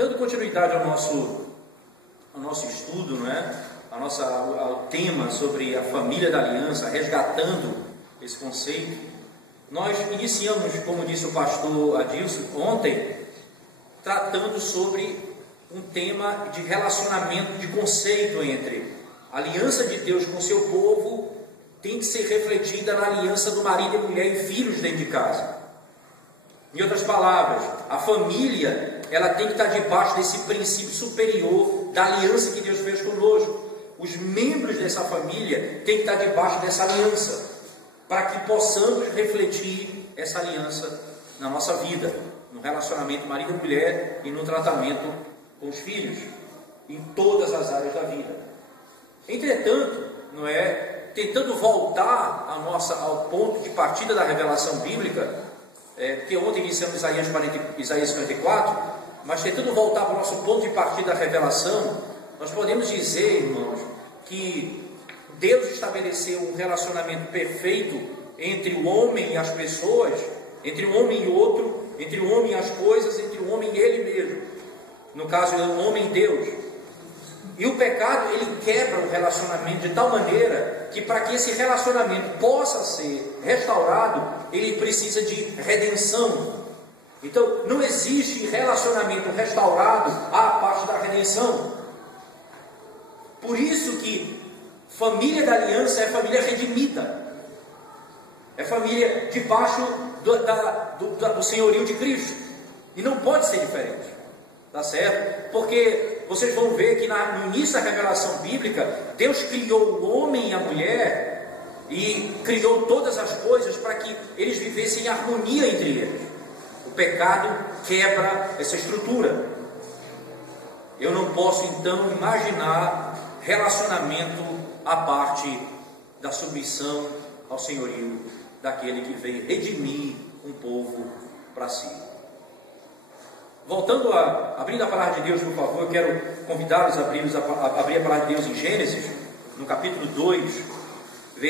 Dando continuidade ao nosso estudo, não é? Ao tema sobre a família da aliança, resgatando esse conceito, nós iniciamos, como disse o pastor Adilson ontem, tratando sobre um tema de relacionamento, de conceito entre a aliança de Deus com o seu povo, tem que ser refletida na aliança do marido e mulher e filhos dentro de casa. Em outras palavras, a família, ela tem que estar debaixo desse princípio superior da aliança que Deus fez conosco. Os membros dessa família têm que estar debaixo dessa aliança, para que possamos refletir essa aliança na nossa vida, no relacionamento marido e mulher e no tratamento com os filhos, em todas as áreas da vida. Entretanto, não é, tentando voltar ao ponto de partida da revelação bíblica, porque ontem iniciamos Isaías 54, mas tentando voltar para o nosso ponto de partida da revelação, nós podemos dizer, irmãos, que Deus estabeleceu um relacionamento perfeito entre o homem e as pessoas, entre um homem e outro, entre o homem e as coisas, entre o homem e ele mesmo. No caso, o homem e Deus. E o pecado, ele quebra o relacionamento de tal maneira que, para que esse relacionamento possa ser restaurado, ele precisa de redenção. Então, não existe relacionamento restaurado à parte da redenção. Por isso que família da aliança é família redimida. É família debaixo do senhorio de Cristo. E não pode ser diferente. Tá certo? Porque vocês vão ver que no início da revelação bíblica, Deus criou o homem e a mulher e criou todas as coisas para que eles vivessem em harmonia entre eles. O pecado quebra essa estrutura. Eu não posso então imaginar relacionamento à parte da submissão ao senhorio daquele que veio redimir um povo para si. Voltando abrindo a palavra de Deus, por favor, eu quero convidá-los a abrir a palavra de Deus em Gênesis, no capítulo 2, do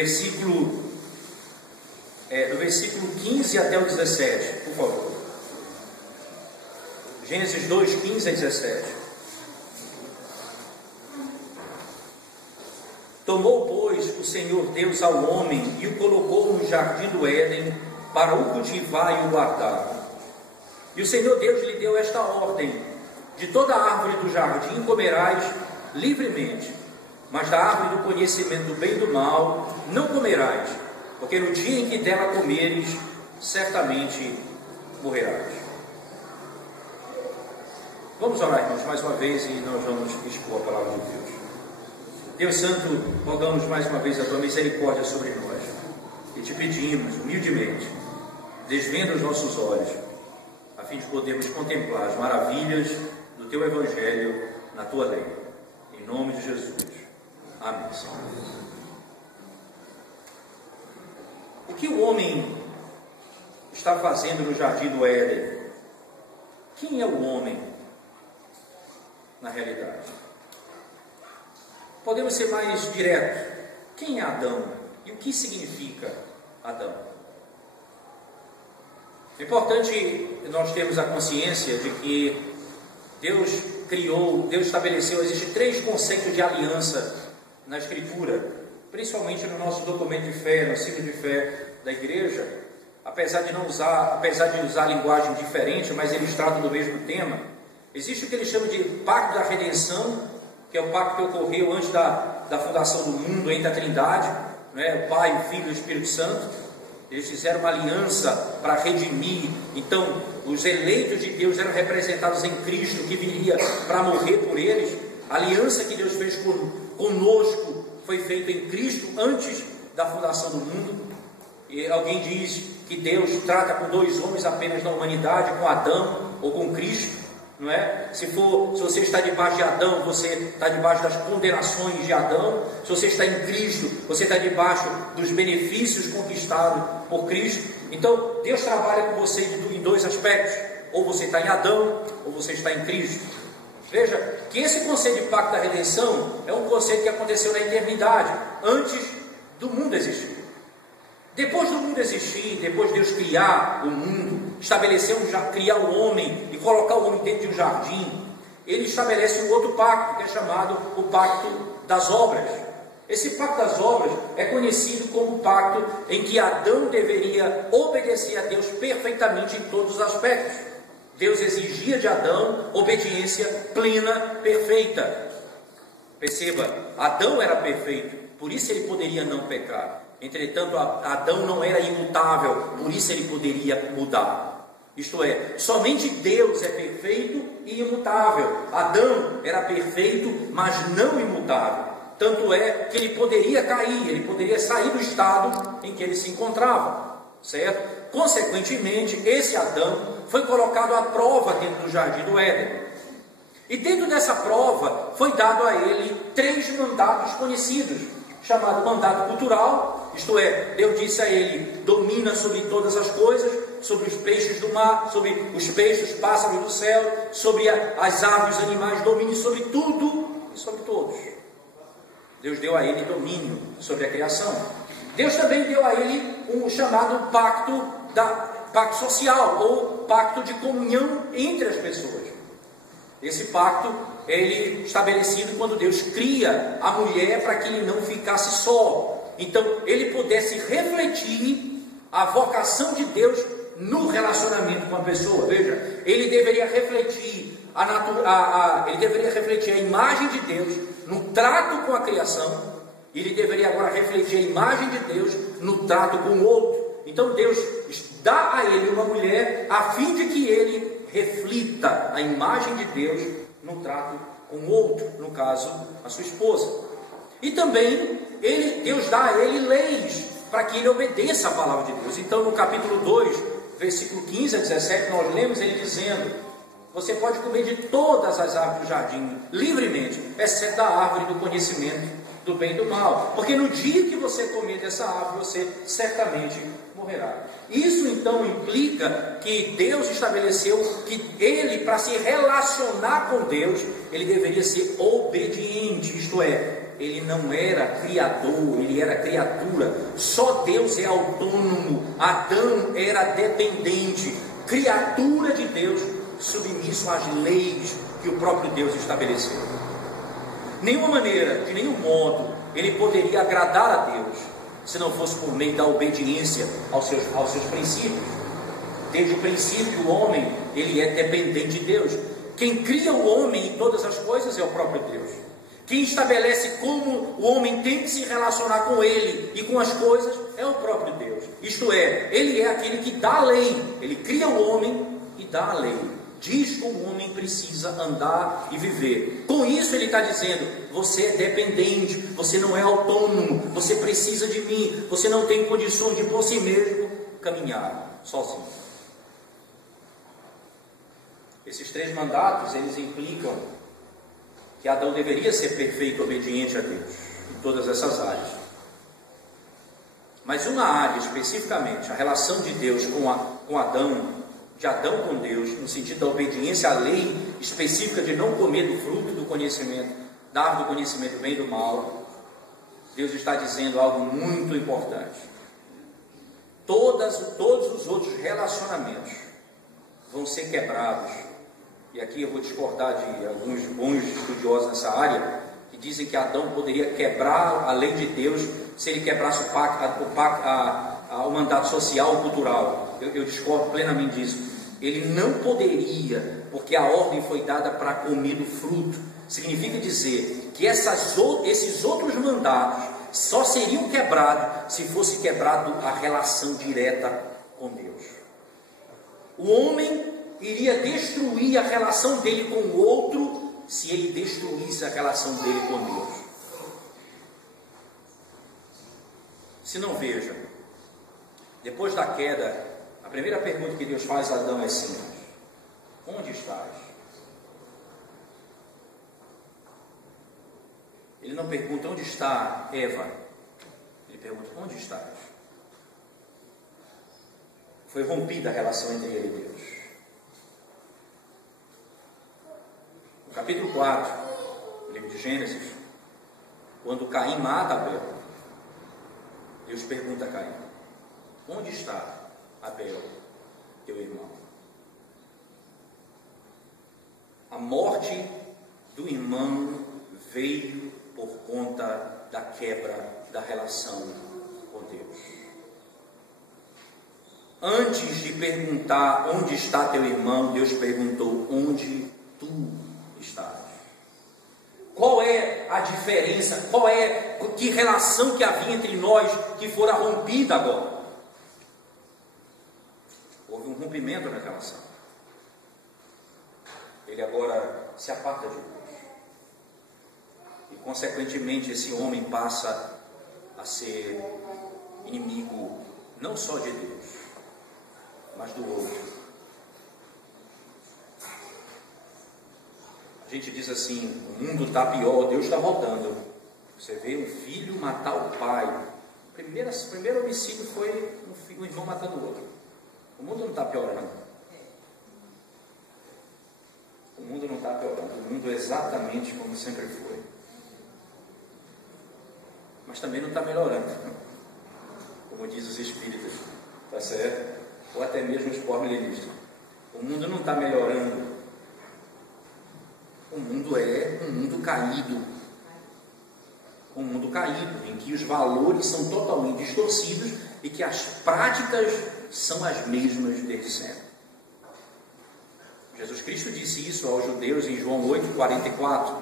versículo 15 até o 17, por favor. Gênesis 2, 15 a 17. Tomou, pois, o Senhor Deus ao homem e o colocou no jardim do Éden para o cultivar e o guardar. E o Senhor Deus lhe deu esta ordem: de toda árvore do jardim comerás livremente, mas da árvore do conhecimento do bem e do mal não comerás, porque no dia em que dela comeres, certamente morrerás. Vamos orar, irmãos, mais uma vez, e nós vamos expor a palavra de Deus. Deus Santo, rogamos mais uma vez a tua misericórdia sobre nós, e te pedimos humildemente, desvenda os nossos olhos, a fim de podermos contemplar as maravilhas do teu Evangelho na tua lei. Em nome de Jesus. Amém, Senhor. O que o homem está fazendo no jardim do Éden? Quem é o homem na realidade? Podemos ser mais diretos. Quem é Adão? E o que significa Adão? É importante nós termos a consciência de que Deus estabeleceu, existem 3 conceitos de aliança na Escritura, principalmente no nosso documento de fé, no ciclo de fé da igreja, apesar de usar linguagem diferente, mas eles tratam do mesmo tema. Existe o que eles chamam de pacto da redenção, que é o pacto que ocorreu antes da fundação do mundo entre a Trindade, né? O Pai, o Filho e o Espírito Santo. Eles fizeram uma aliança para redimir. Então, os eleitos de Deus eram representados em Cristo, que viria para morrer por eles. A aliança que Deus fez conosco foi feita em Cristo antes da fundação do mundo. E alguém diz que Deus trata com 2 homens apenas na humanidade, com Adão ou com Cristo, não é? Se você está debaixo de Adão, você está debaixo das condenações de Adão. Se você está em Cristo, você está debaixo dos benefícios conquistados por Cristo. Então, Deus trabalha com você em 2 aspectos: ou você está em Adão, ou você está em Cristo. Veja que esse conceito de pacto da redenção é um conceito que aconteceu na eternidade, antes do mundo existir. Depois do mundo existir, depois de Deus criar o mundo, criar o homem e colocar o homem dentro de um jardim, ele estabelece um outro pacto, que é chamado o pacto das obras. Esse pacto das obras é conhecido como o pacto em que Adão deveria obedecer a Deus perfeitamente em todos os aspectos. Deus exigia de Adão obediência plena, perfeita. Perceba, Adão era perfeito, por isso ele poderia não pecar. Entretanto, Adão não era imutável, por isso ele poderia mudar. Isto é, somente Deus é perfeito e imutável. Adão era perfeito, mas não imutável. Tanto é que ele poderia cair, ele poderia sair do estado em que ele se encontrava, certo? Consequentemente, esse Adão foi colocado à prova dentro do jardim do Éden. E dentro dessa prova foi dado a ele 3 mandatos conhecidos, chamado mandato cultural, isto é, Deus disse a ele: domina sobre todas as coisas, sobre os peixes do mar, sobre os peixes, pássaros do céu, sobre as aves, os animais, domine sobre tudo e sobre todos. Deus deu a ele domínio sobre a criação. Deus também deu a ele um chamado pacto social, ou pacto de comunhão entre as pessoas. Esse pacto é ele estabelecido quando Deus cria a mulher para que ele não ficasse só. Então, ele pudesse refletir a vocação de Deus no relacionamento com a pessoa. Veja, ele deveria refletir ele deveria refletir a imagem de Deus no trato com a criação. Ele deveria agora refletir a imagem de Deus no trato com o outro. Então Deus dá a ele uma mulher a fim de que ele reflita a imagem de Deus no trato com o outro, no caso, a sua esposa. E também Deus dá a ele leis para que ele obedeça a palavra de Deus. Então no capítulo 2, versículo 15 a 17, nós lemos ele dizendo: você pode comer de todas as árvores do jardim livremente, exceto da árvore do conhecimento do bem e do mal, porque no dia que você comer dessa árvore, você certamente morrerá. Isso então implica que Deus estabeleceu que ele, para se relacionar com Deus, ele deveria ser obediente, isto é, ele não era criador, ele era criatura. Só Deus é autônomo. Adão era dependente, criatura de Deus, submisso às leis que o próprio Deus estabeleceu. Nenhuma maneira, de nenhum modo, ele poderia agradar a Deus se não fosse por meio da obediência aos seus princípios. Desde o princípio, o homem, ele é dependente de Deus. Quem cria o homem em todas as coisas é o próprio Deus. Quem estabelece como o homem tem que se relacionar com ele e com as coisas é o próprio Deus. Isto é, ele é aquele que dá a lei. Ele cria o homem e dá a lei. Diz como o homem precisa andar e viver. Com isso ele está dizendo: você é dependente, você não é autônomo, você precisa de mim, você não tem condições de por si mesmo caminhar sozinho. Esses 3 mandatos, eles implicam que Adão deveria ser perfeito, obediente a Deus, em todas essas áreas. Mas uma área especificamente, a relação de Deus com Adão, de Adão com Deus, no sentido da obediência à lei específica de não comer do fruto do conhecimento, da árvore do conhecimento do bem e do mal, Deus está dizendo algo muito importante. Todos os outros relacionamentos vão ser quebrados. E aqui eu vou discordar de alguns bons estudiosos nessa área, que dizem que Adão poderia quebrar a lei de Deus se ele quebrasse o mandato social ou cultural. Eu discordo plenamente disso. Ele não poderia, porque a ordem foi dada para comer do fruto. Significa dizer que esses outros mandatos só seriam quebrados se fosse quebrado a relação direta com Deus. O homem iria destruir a relação dele com o outro se ele destruísse a relação dele com Deus. Se não, veja, depois da queda, a primeira pergunta que Deus faz a Adão é simples: onde estás? Ele não pergunta onde está Eva, ele pergunta onde estás? Foi rompida a relação entre ele e Deus. No capítulo 4, do livro de Gênesis, quando Caim mata Abel, Deus pergunta a Caim: onde está Abel, teu irmão? A morte do irmão veio por conta da quebra da relação com Deus. Antes de perguntar onde está teu irmão, Deus perguntou onde tu estás. Qual é a diferença? Que relação que havia entre nós que fora rompida agora? Houve um rompimento na relação. Ele agora se aparta de Deus. E consequentemente esse homem passa a ser inimigo não só de Deus, mas do outro. A gente diz assim, o mundo está pior, Deus está voltando. Você vê um filho matar o pai. O primeiro homicídio foi um irmão matando o outro. O mundo não está piorando. O mundo não está piorando. O mundo é exatamente como sempre foi. Mas também não está melhorando. Como diz os espíritas. Está certo? Ou até mesmo os pós-milenistas. O mundo não está melhorando. O mundo é um mundo caído. Um mundo caído, em que os valores são totalmente distorcidos e que as práticas são as mesmas desde sempre. Jesus Cristo disse isso aos judeus em João 8,44.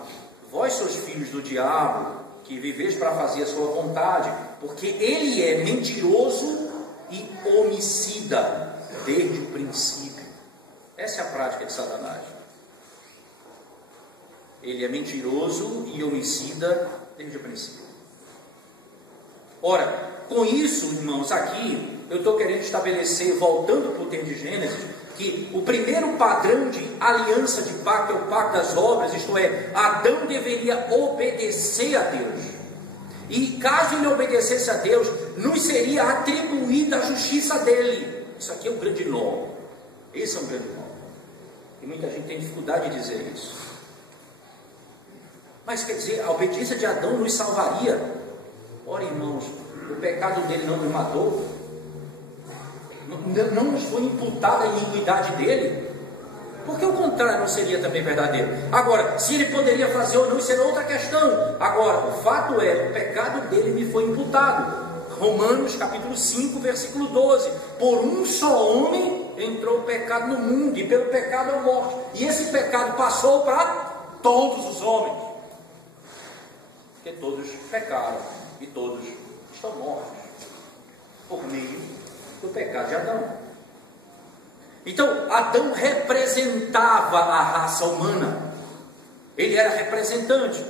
Vós sois filhos do diabo, que viveis para fazer a sua vontade, porque ele é mentiroso e homicida desde o princípio. Essa é a prática de Satanás. Ele é mentiroso e homicida desde o princípio. Ora, com isso, irmãos, aqui eu estou querendo estabelecer, voltando para o texto de Gênesis, que o primeiro padrão de aliança de pacto é o pacto das obras, isto é, Adão deveria obedecer a Deus. E caso ele obedecesse a Deus, nos seria atribuída a justiça dele. Isso aqui é um grande nó. Esse é um grande nó. E muita gente tem dificuldade de dizer isso. Mas quer dizer, a obediência de Adão nos salvaria. Ora, irmãos, o pecado dele não nos matou, não nos foi imputada a iniquidade dele, porque o contrário não seria também verdadeiro. Agora, se ele poderia fazer ou não, isso era outra questão. Agora, o fato é, o pecado dele me foi imputado. Romanos capítulo 5, versículo 12. Por um só homem entrou o pecado no mundo, e pelo pecado a morte. E esse pecado passou para todos os homens. Porque todos pecaram e todos estão mortos por meio do pecado de Adão. Então, Adão representava a raça humana. Ele era representante.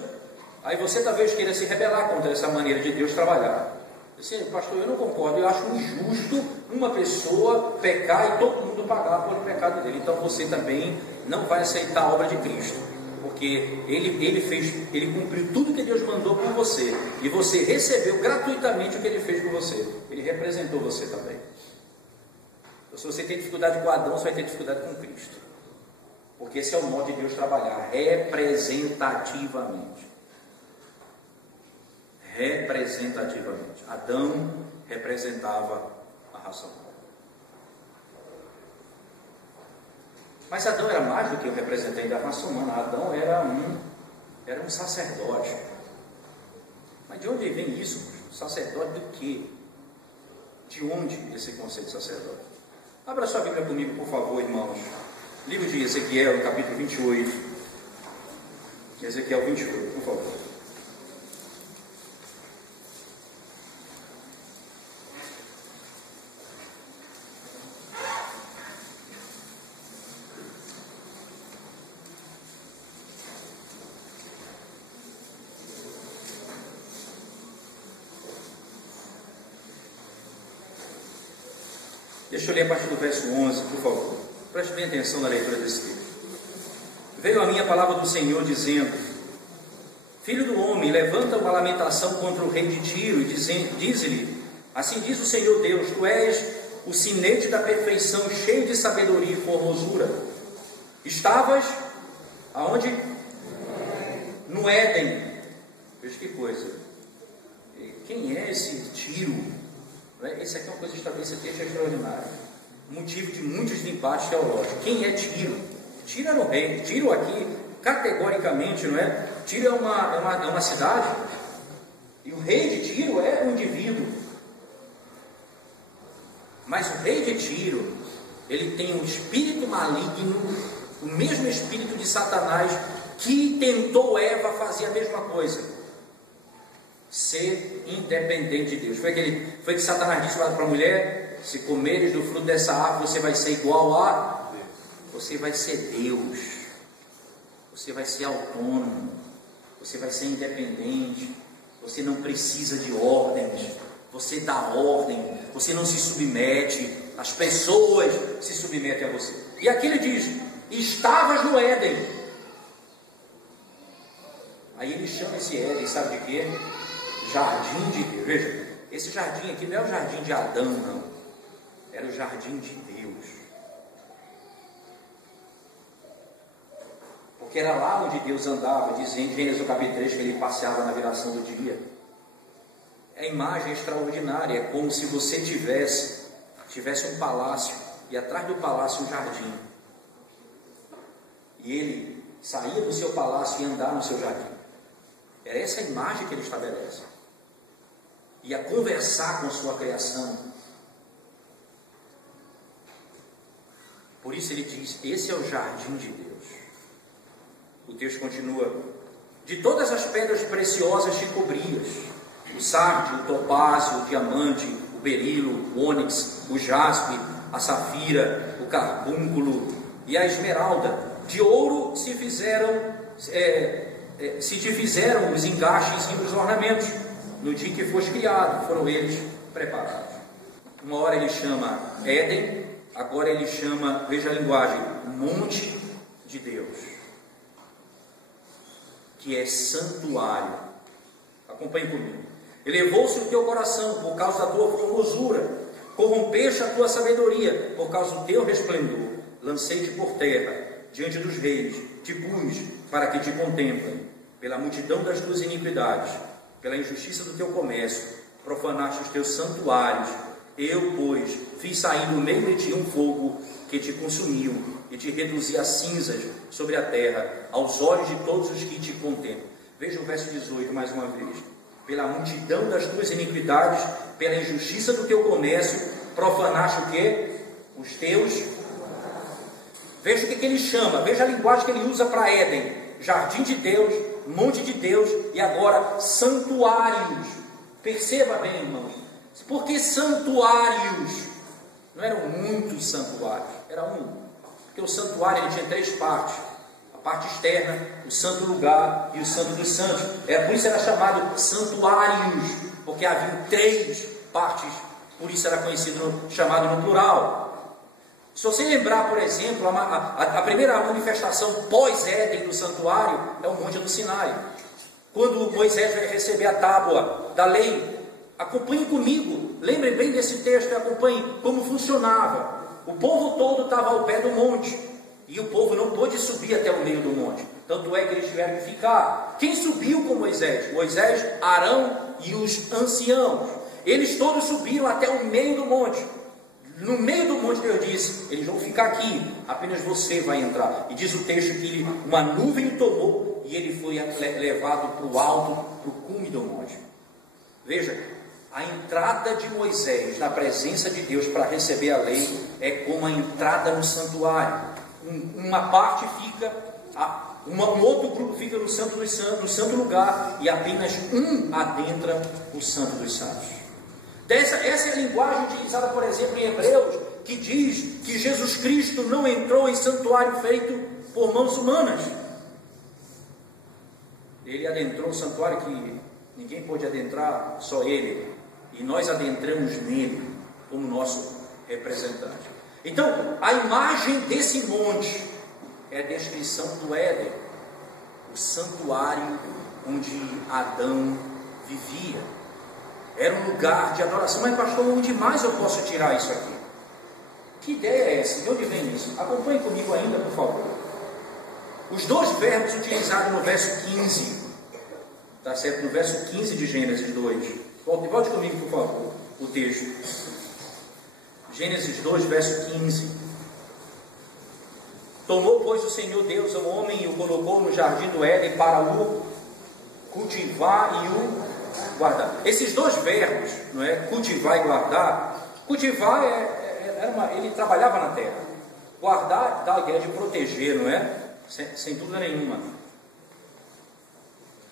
Aí você talvez queira se rebelar contra essa maneira de Deus trabalhar. Assim, pastor, eu não concordo, eu acho injusto uma pessoa pecar e todo mundo pagar pelo pecado dele. Então você também não vai aceitar a obra de Cristo. Porque ele cumpriu tudo que Deus mandou por você, e você recebeu gratuitamente o que ele fez por você. Ele representou você também. Então, se você tem dificuldade com Adão, você vai ter dificuldade com Cristo, porque esse é o modo de Deus trabalhar, representativamente. Adão representava a raça humana. Mas Adão era mais do que o representante da raça humana. Adão era um sacerdote. Mas de onde vem isso? Sacerdote do quê? De onde esse conceito de sacerdote? Abra sua Bíblia comigo, por favor, irmãos. Livro de Ezequiel, capítulo 28. Ezequiel 28, por favor. Deixa eu ler a partir do verso 11, por favor. Preste bem atenção na leitura desse texto. Veio a minha palavra do Senhor dizendo: Filho do homem, levanta uma lamentação contra o rei de Tiro e diz-lhe: Assim diz o Senhor Deus, tu és o sinete da perfeição, cheio de sabedoria e formosura. Estavas aonde? No Éden. Veja que coisa. Quem é esse Tiro? Esse aqui é uma coisa esse texto é extraordinário. Motivo de muitos embates teológicos. Quem é Tiro? Tiro era o rei. Tiro aqui, categoricamente, não é? Tiro é uma cidade, e o rei de Tiro é um indivíduo. Mas o rei de Tiro, ele tem um espírito maligno, o mesmo espírito de Satanás, que tentou Eva fazer a mesma coisa, ser independente de Deus. Foi que Satanás disse para a mulher: se comeres do fruto dessa árvore, você vai ser igual a Deus. Você vai ser Deus, você vai ser autônomo, você vai ser independente, você não precisa de ordens, você dá ordem, você não se submete, as pessoas se submetem a você. E aqui ele diz: estavas no Éden. Aí ele chama esse Éden, sabe de quê? Jardim de Deus. Veja, esse jardim aqui não é o jardim de Adão, não. Era o jardim de Deus. Porque era lá onde Deus andava, dizendo em Gênesis capítulo 3 que ele passeava na viração do dia. A imagem é extraordinária, é como se você tivesse um palácio, e atrás do palácio um jardim. E ele saía do seu palácio e ia andar no seu jardim. É essa a imagem que ele estabelece. Ia conversar com sua criação. Por isso ele diz: esse é o jardim de Deus. O texto continua: de todas as pedras preciosas te cobrias, o sardio, o topázio, o diamante, o berilo, o ônix, o jaspe, a safira, o carbúnculo e a esmeralda. De ouro se te fizeram os engastes e os ornamentos. No dia que foste criado, foram eles preparados. Uma hora ele chama Éden, agora ele chama, veja a linguagem, monte de Deus, que é santuário. Acompanhe comigo. Elevou-se o teu coração por causa da tua formosura, corrompeste a tua sabedoria por causa do teu resplendor. Lancei-te por terra diante dos reis, te pus para que te contemplem. Pela multidão das tuas iniquidades, pela injustiça do teu comércio, profanaste os teus santuários. Eu, pois, fiz sair do meio de ti um fogo que te consumiu e te reduzi a cinzas sobre a terra, aos olhos de todos os que te contemplam. Veja o verso 18 mais uma vez. Pela multidão das tuas iniquidades, pela injustiça do teu comércio, profanaste o quê? Os teus. Veja o que ele chama, veja a linguagem que ele usa para Éden: jardim de Deus, monte de Deus, e agora santuários. Perceba bem, irmãos, porque santuários? Não eram muitos santuários, era um. Porque o santuário ele tinha três partes: a parte externa, o santo lugar e o santo dos santos. Por isso era chamado santuários, porque havia três partes, por isso era chamado no plural. Se você lembrar, por exemplo, a primeira manifestação pós-Éden do santuário é o Monte do Sinai. Quando Moisés vai receber a tábua da lei, acompanhe comigo, lembrem bem desse texto e acompanhe como funcionava. O povo todo estava ao pé do monte, e o povo não pôde subir até o meio do monte. Tanto é que eles tiveram que ficar. Quem subiu com Moisés? Moisés, Arão e os anciãos. Eles todos subiram até o meio do monte. No meio do monte, Deus disse: eles vão ficar aqui, apenas você vai entrar. E diz o texto que uma nuvem o tomou e ele foi levado para o alto, para o cume do monte. Veja, a entrada de Moisés na presença de Deus para receber a lei é como a entrada no santuário. Uma parte fica, um outro grupo fica no Santo dos Santos, no santo lugar, e apenas um adentra o Santo dos Santos. Essa é a linguagem utilizada, por exemplo, em Hebreus, que diz que Jesus Cristo não entrou em santuário feito por mãos humanas. Ele adentrou o santuário que ninguém pôde adentrar, só Ele. E nós adentramos nele como nosso representante. Então, a imagem desse monte é a descrição do Éden, o santuário onde Adão vivia. Era um lugar de adoração. Mas pastor, onde mais eu posso tirar isso aqui? Que ideia é essa? De onde vem isso? Acompanhe comigo ainda, por favor. Os dois verbos utilizados no verso 15, está certo? No verso 15 de Gênesis 2. Volte comigo, por favor, o texto. Gênesis 2, verso 15. Tomou, pois, o Senhor Deus o homem e o colocou no jardim do Éden para o cultivar e o guardar. Esses dois verbos, não é? Cultivar e guardar. Cultivar ele trabalhava na terra. Guardar dá a ideia de proteger, não é? Sem dúvida nenhuma.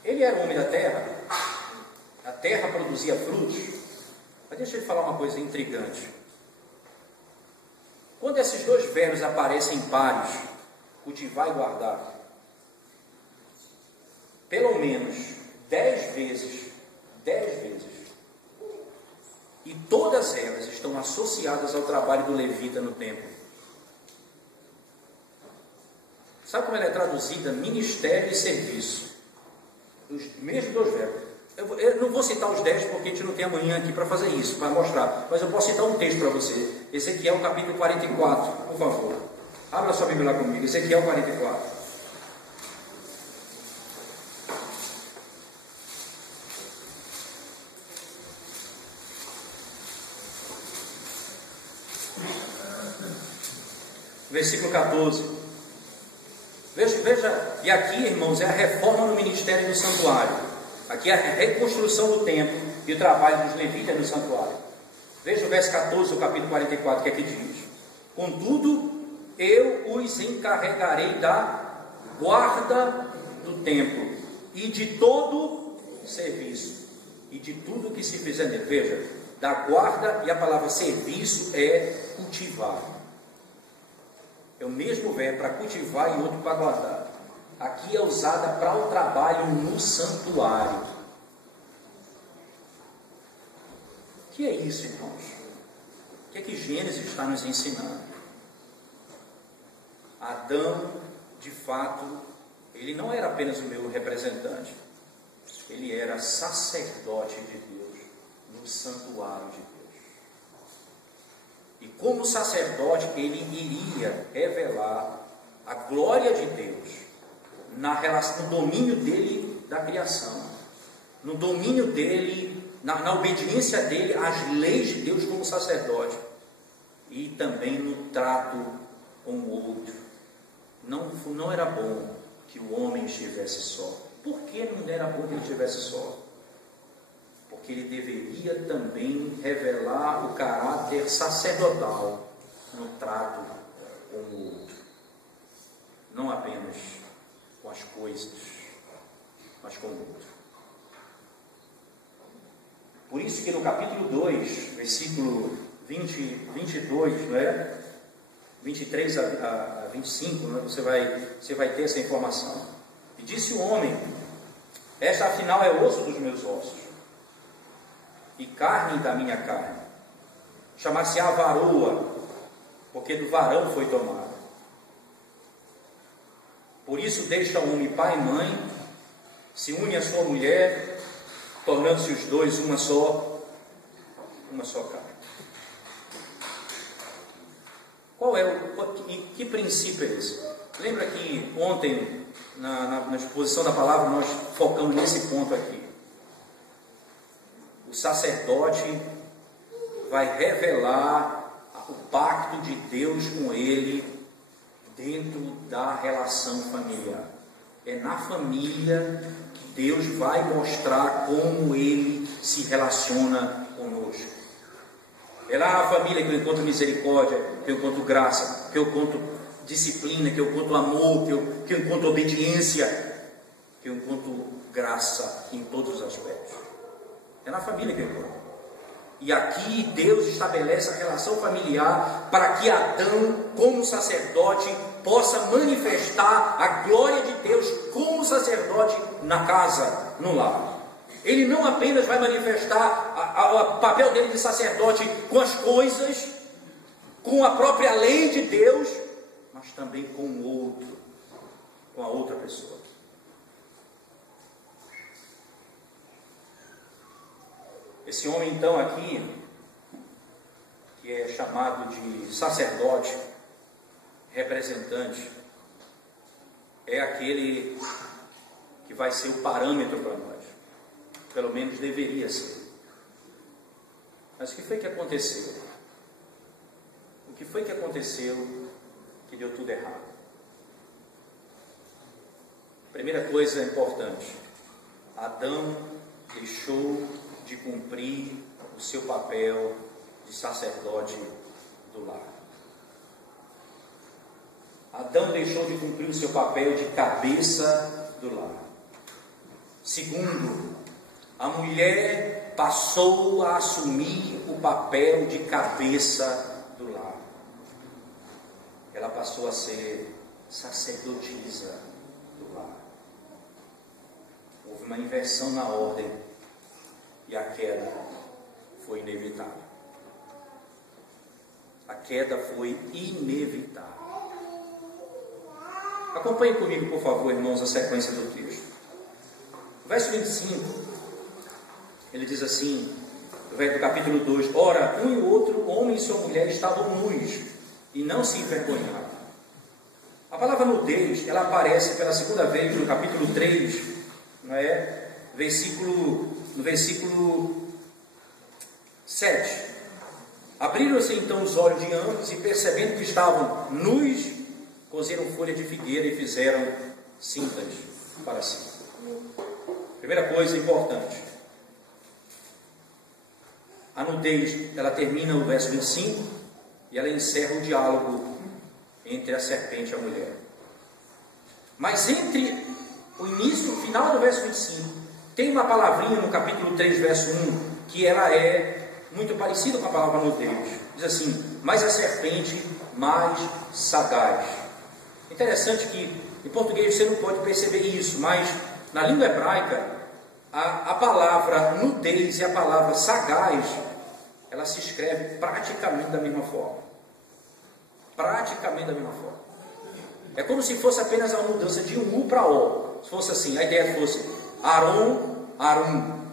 Ele era o homem da terra. A terra produzia frutos. Mas deixa eu te falar uma coisa intrigante. Quando esses dois verbos aparecem em pares, cultivar e guardar, pelo menos 10 vezes, e todas elas estão associadas ao trabalho do levita no templo. Sabe como ela é traduzida? Ministério e serviço. Os mesmos dois verbos. Eu não vou citar os 10 porque a gente não tem amanhã aqui para fazer isso, para mostrar. Mas eu posso citar um texto para você. Ezequiel capítulo 44, por favor. Abra sua Bíblia lá comigo. Ezequiel 44. Versículo 14. Veja, e aqui, irmãos, é a reforma no ministério do santuário. Aqui é a reconstrução do templo e o trabalho dos levitas no santuário. Veja o verso 14 do capítulo 44, que aqui diz: contudo, eu os encarregarei da guarda do templo e de todo serviço e de tudo que se fizer nele. Veja, da guarda, e a palavra serviço é cultivar. É o mesmo verbo para cultivar e outro para guardar. Aqui é usada para o trabalho no santuário. O que é isso, irmãos? O que é que Gênesis está nos ensinando? Adão, de fato, ele não era apenas o meu representante. Ele era sacerdote de Deus, no santuário de Deus. E como sacerdote, ele iria revelar a glória de Deus na relação, no domínio dele da criação, no domínio dele, na obediência dele às leis de Deus como sacerdote, e também no trato com o outro. Não era bom que o homem estivesse só. Por que não era bom que ele estivesse só? Porque ele deveria também revelar o caráter sacerdotal no trato com o outro, não apenas com as coisas, mas com o outro. Por isso que no capítulo 2, versículo 22, não é? 23 a 25, não é? Você vai ter essa informação. E disse o homem: esta afinal é osso dos meus ossos e carne da minha carne. Chamar-se-á varoa, porque do varão foi tomada. Por isso deixa o homem pai e mãe, se une à sua mulher, tornando-se os dois uma só carne. Que princípio é esse? Lembra que ontem, na exposição da palavra, nós focamos nesse ponto aqui. O sacerdote vai revelar o pacto de Deus com ele dentro da relação familiar. É na família que Deus vai mostrar como ele se relaciona conosco. É lá na família que eu encontro misericórdia, que eu encontro graça, que eu encontro disciplina, que eu encontro amor, que eu encontro obediência, que eu encontro graça em todos os aspectos. É na família que eu encontro. E aqui Deus estabelece a relação familiar para que Adão, como sacerdote, possa manifestar a glória de Deus como sacerdote na casa, no lar. Ele não apenas vai manifestar o papel dele de sacerdote com as coisas, com a própria lei de Deus, mas também com o outro, com a outra pessoa. Esse homem então aqui, que é chamado de sacerdote, representante, é aquele que vai ser o parâmetro para nós. Pelo menos deveria ser. Mas o que foi que aconteceu? O que foi que aconteceu que deu tudo errado? Primeira coisa importante: Adão deixou de cumprir o seu papel de sacerdote do lar. Adão deixou de cumprir o seu papel de cabeça do lar. Segundo, a mulher passou a assumir o papel de cabeça do lar. Ela passou a ser sacerdotisa do lar. Houve uma inversão na ordem e a queda foi inevitável. A queda foi inevitável. Acompanhe comigo, por favor, irmãos, a sequência do texto. Verso 25, ele diz assim, do capítulo 2: Ora, um e outro, homem e sua mulher, estavam nus e não se envergonharam. A palavra nudez, ela aparece pela segunda vez no capítulo 3, não é? No versículo 7. Abriram-se então os olhos de ambos e, percebendo que estavam nus, cozeram folha de figueira e fizeram cintas para si. Primeira coisa importante: a nudez, ela termina no verso 25 e ela encerra o diálogo entre a serpente e a mulher. Mas entre o início e o final do verso 25, tem uma palavrinha no capítulo 3, verso 1, que ela é muito parecida com a palavra nudez. Diz assim: mas a serpente mais sagaz. Interessante que em português você não pode perceber isso, mas na língua hebraica a palavra nudez e a palavra sagaz, ela se escreve praticamente da mesma forma. Praticamente da mesma forma. É como se fosse apenas a mudança de um U para O. Se fosse assim, a ideia fosse Aron, Arum.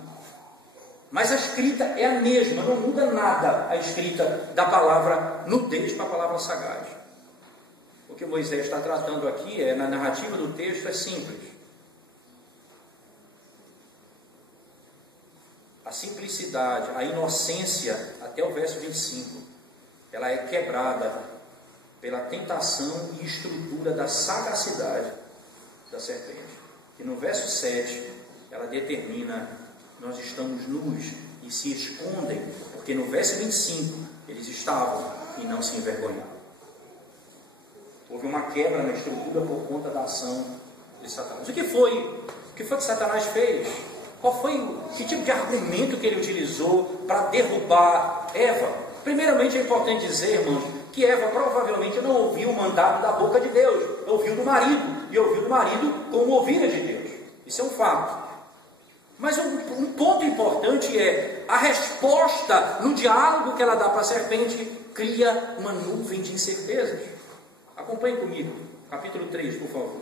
Mas a escrita é a mesma, não muda nada a escrita da palavra nudez para a palavra sagaz. O que Moisés está tratando aqui na narrativa do texto, é simples. A simplicidade, a inocência, até o verso 25, ela é quebrada pela tentação e estrutura da sagacidade da serpente. E no verso 7, ela determina: nós estamos nus, e se escondem, porque no verso 25, eles estavam e não se envergonharam. Houve uma quebra na estrutura por conta da ação de Satanás. O que foi que Satanás fez? Que tipo de argumento que ele utilizou para derrubar Eva? Primeiramente, é importante dizer, irmãos, que Eva provavelmente não ouviu o mandato da boca de Deus, ouviu do marido, e ouviu do marido como ovelha de Deus. Isso é um fato. Mas um ponto importante é a resposta no diálogo que ela dá para a serpente cria uma nuvem de incertezas. Acompanhe comigo, capítulo 3, por favor.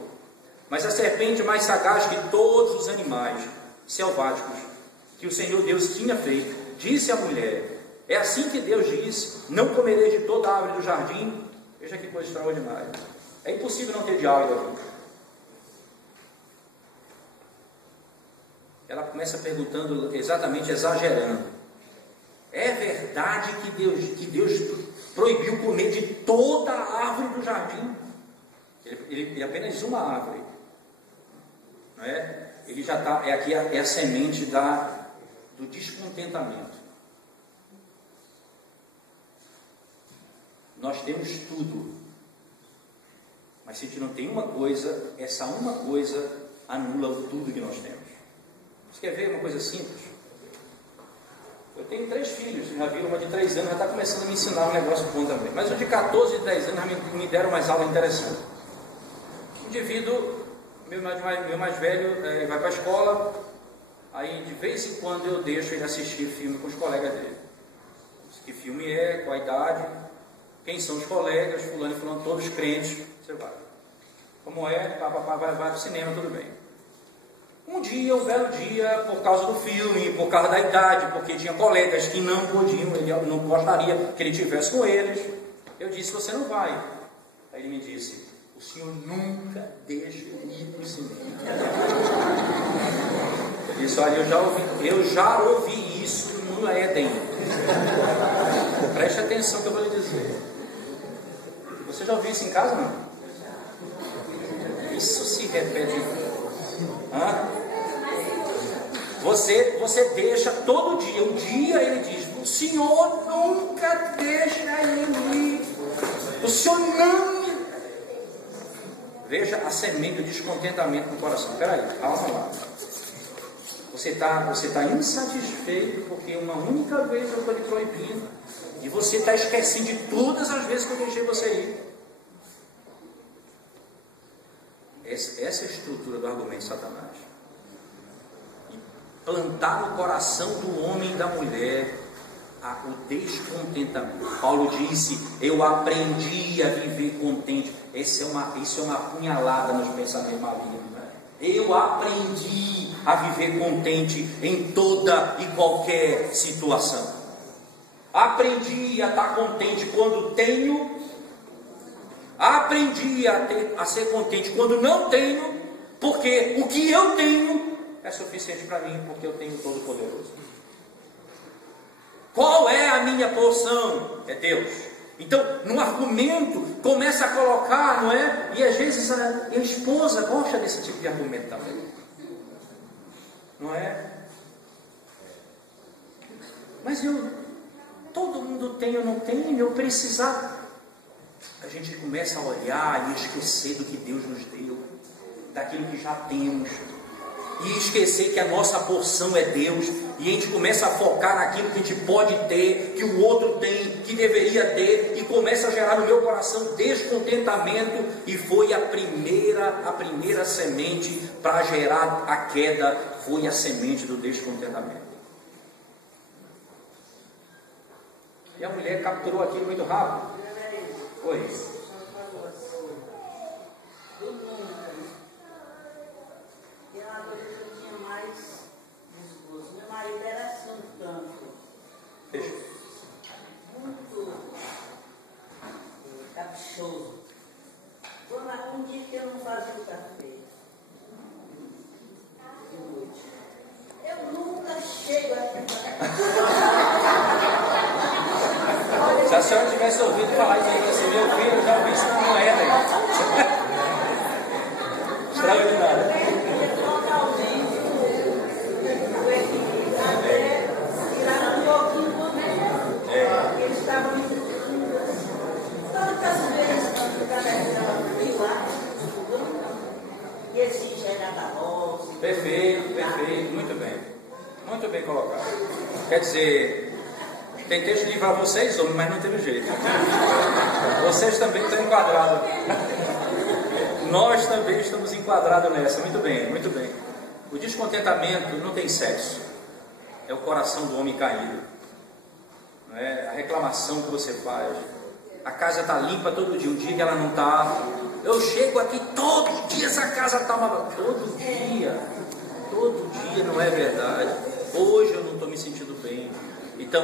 Mas a serpente, mais sagaz que todos os animais selváticos que o Senhor Deus tinha feito, disse à mulher: é assim que Deus disse: não comereis de toda a árvore do jardim. Veja que coisa extraordinária. É impossível não ter diálogo aqui. Ela começa perguntando, exatamente exagerando: é verdade que Deus proibiu comer de toda a árvore do jardim? Ele apenas uma árvore, não é? Ele já está, aqui é a semente do descontentamento. Nós temos tudo, mas se a gente não tem uma coisa, essa uma coisa anula tudo que nós temos. Você quer ver uma coisa simples? Eu tenho 3 filhos, já viram, uma de 3 anos, já está começando a me ensinar um negócio bom também. Mas o de 14 e 10 anos já me deram mais aula interessante. O indivíduo, meu mais velho, vai para a escola, aí de vez em quando eu deixo ele assistir filme com os colegas dele. Que filme é, qual a idade, quem são os colegas, fulano e fulano, todos crentes, você vai. Como é, papapá, vai para o cinema, tudo bem. Um dia, um belo dia, por causa do filme, por causa da idade, porque tinha colegas que não podiam, ele não gostaria que ele estivesse com eles, eu disse: você não vai. Aí ele me disse: o senhor nunca deixa eu ir para o cinema. Eu disse: olha, eu já ouvi isso no Éden. Preste atenção que eu vou lhe dizer. Você já ouviu isso em casa, não? Isso se repete. Você deixa todo dia. Um dia ele diz: o Senhor nunca deixa ele ir. O Senhor não. Veja a semente do descontentamento no coração. Espera aí, calma lá. Você está insatisfeito porque uma única vez eu estou lhe proibindo. E você está esquecendo de todas as vezes que eu deixei você ir. Essa é a estrutura do argumento de Satanás. E plantar no coração do homem e da mulher o descontentamento. Paulo disse: eu aprendi a viver contente. Isso é uma punhalada nos pensamentos malignos. Né? Eu aprendi a viver contente em toda e qualquer situação. Aprendi a estar contente quando tenho. Aprendi a ser contente quando não tenho, porque o que eu tenho é suficiente para mim, porque eu tenho Todo-Poderoso. Qual é a minha porção? É Deus. Então, no argumento, começa a colocar, não é? E às vezes a esposa gosta desse tipo de argumento também. Não é? Mas todo mundo tem, eu não tenho, eu precisar. A gente começa a olhar e esquecer do que Deus nos deu, daquilo que já temos, e esquecer que a nossa porção é Deus, e a gente começa a focar naquilo que a gente pode ter, que o outro tem, que deveria ter, e começa a gerar no meu coração descontentamento, e foi a primeira semente para gerar a queda, foi a semente do descontentamento. E a mulher capturou aquilo muito rápido. Oi. Eu tinha mais esposo. Meu marido era assim tanto. Muito caprichoso. Um dia que eu não fazia o café. Eu nunca chego aqui. Se a senhora tivesse ouvido falar isso aí, você meu filho, eu já ouvi isso na moeda. Extraordinário. Tiraram um pouquinho por mim. Eles estavam tantas vezes quando o cara estava lá, e esse já era da roça. Perfeito, muito bem. Muito bem colocado. Quer dizer, tentei livrar vocês, homens, mas não teve jeito. Vocês também estão enquadrados. Nós também estamos enquadrados nessa. Muito bem, muito bem. O descontentamento não tem sexo. É o coração do homem caído. Não é a reclamação que você faz. A casa está limpa todo dia. Um dia que ela não está. Eu chego aqui todo dia, essa casa está uma. Todo dia não é verdade. Hoje eu não estou me sentindo bem. Então,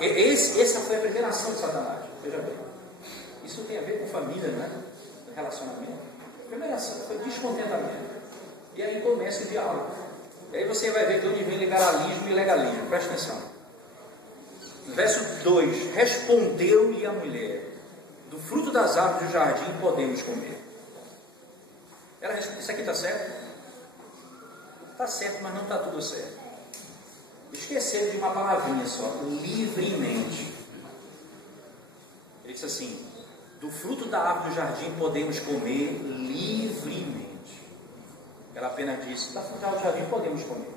essa foi a primeira ação de Satanás. Veja bem. Isso tem a ver com família, não é? Relacionamento. A primeira ação foi descontentamento. E aí começa o diálogo. E aí você vai ver de onde vem liberalismo e legalismo. Presta atenção. Verso 2. Respondeu-lhe a mulher: do fruto das árvores do jardim podemos comer. Isso aqui está certo? Está certo, mas não está tudo certo. Esqueceram de uma palavrinha só: livremente. Ele disse assim: do fruto da árvore do jardim podemos comer livremente. Ela apenas disse: da fruta do jardim podemos comer.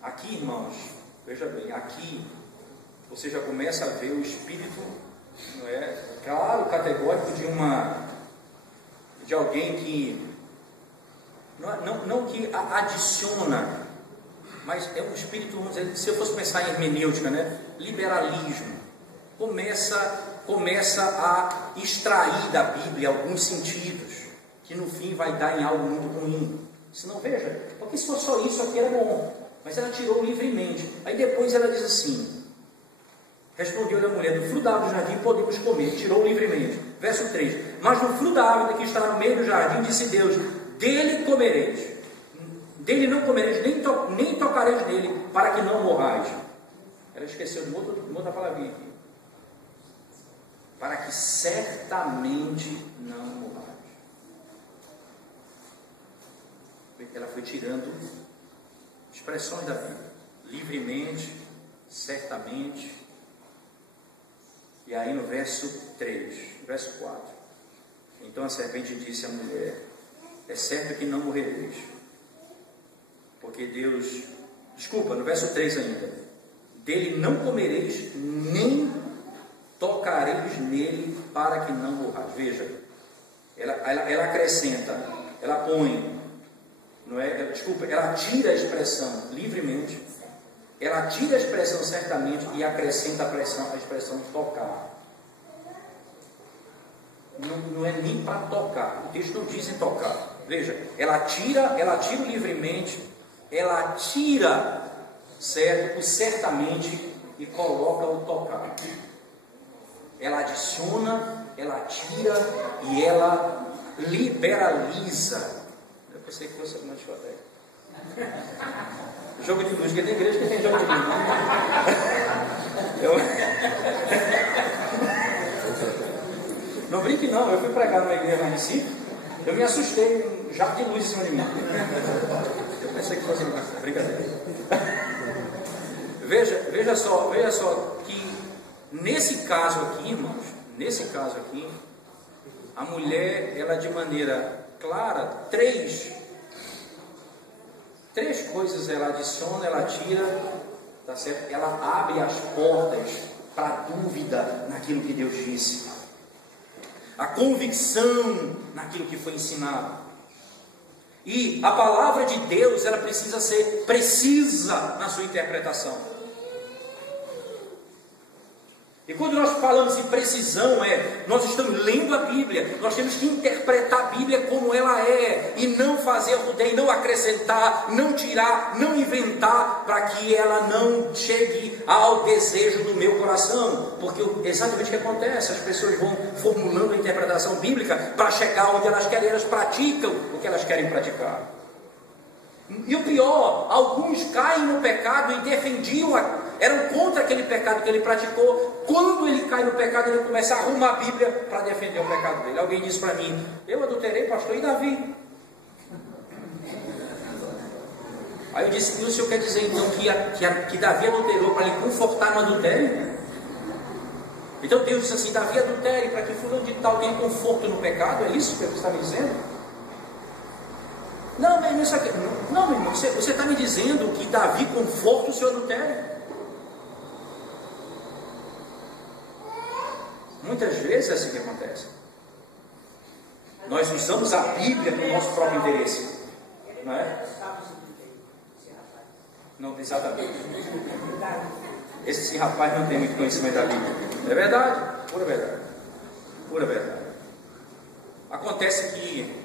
Aqui, irmãos, veja bem, aqui você já começa a ver o espírito, não é? Claro, categórico de alguém que não que adiciona, mas é um espírito, vamos dizer, se eu fosse pensar em hermenêutica, né? Liberalismo. Começa a extrair da Bíblia alguns sentidos, que no fim vai dar em algo muito ruim. Senão, veja, porque se for só isso aqui era bom, mas ela tirou livremente. Aí depois ela diz assim: respondeu-lhe a mulher: do fruto da árvore do jardim podemos comer. Tirou livremente. Verso 3: mas do fruto da árvore que está no meio do jardim, disse Deus: dele comereis, dele não comereis, nem tocareis nele, para que não morrais. Ela esqueceu de uma outra palavrinha aqui. para que certamente não morrais. Ela foi tirando expressões da Bíblia, livremente, certamente. E aí no verso 3, verso 4, então a serpente disse à mulher: é certo que não morrereis, porque Deus, no verso 3 ainda, dele não comereis, nem tocareis nele, para que não morrais. Veja, ela acrescenta, ela põe, ela tira a expressão livremente, ela tira a expressão certamente e acrescenta a expressão tocar. Não é nem para tocar, o texto não diz em tocar. Veja, ela tira livremente, ela tira certo, o certamente e coloca o tocar. Ela adiciona, ela tira e ela liberaliza. Eu pensei que fosse uma discoteca. Jogo de música tem igreja que tem jogo de música. Não brinque não, eu fui pregar numa igreja lá em Recife, eu me assustei, um jato de luz em cima de mim. Eu pensei que fosse uma brincadeira. Veja só que nesse caso aqui, irmãos, a mulher, ela de maneira clara, três coisas ela adiciona, ela tira, tá certo? Ela abre as portas para a dúvida naquilo que Deus disse, a convicção naquilo que foi ensinado. E a palavra de Deus, ela precisa ser precisa na sua interpretação. E quando nós falamos em precisão, nós estamos lendo a Bíblia, nós temos que interpretar a Bíblia como ela é, e não fazer arrudei, não acrescentar, não tirar, não inventar, para que ela não chegue ao desejo do meu coração, porque exatamente o que acontece, as pessoas vão formulando a interpretação bíblica para chegar onde elas querem, elas praticam o que elas querem praticar. E o pior, alguns caem no pecado e eram contra aquele pecado que ele praticou. Quando ele cai no pecado, ele começa a arrumar a Bíblia para defender o pecado dele. Alguém disse para mim: eu adulterei, pastor, e Davi? Aí eu disse: e o senhor quer dizer então que Davi adulterou para lhe confortar no adultério? Então Deus disse assim: Davi adultere para que fulano de tal tenha conforto no pecado? É isso que você está me dizendo? Não, meu irmão, não, meu irmão, você está me dizendo que Davi conforta o seu adultério? Muitas vezes é assim que acontece. Nós usamos a Bíblia para o nosso próprio interesse, não é? Não, exatamente. Esse rapaz não tem muito conhecimento da Bíblia. É verdade, pura verdade. Pura verdade. Acontece que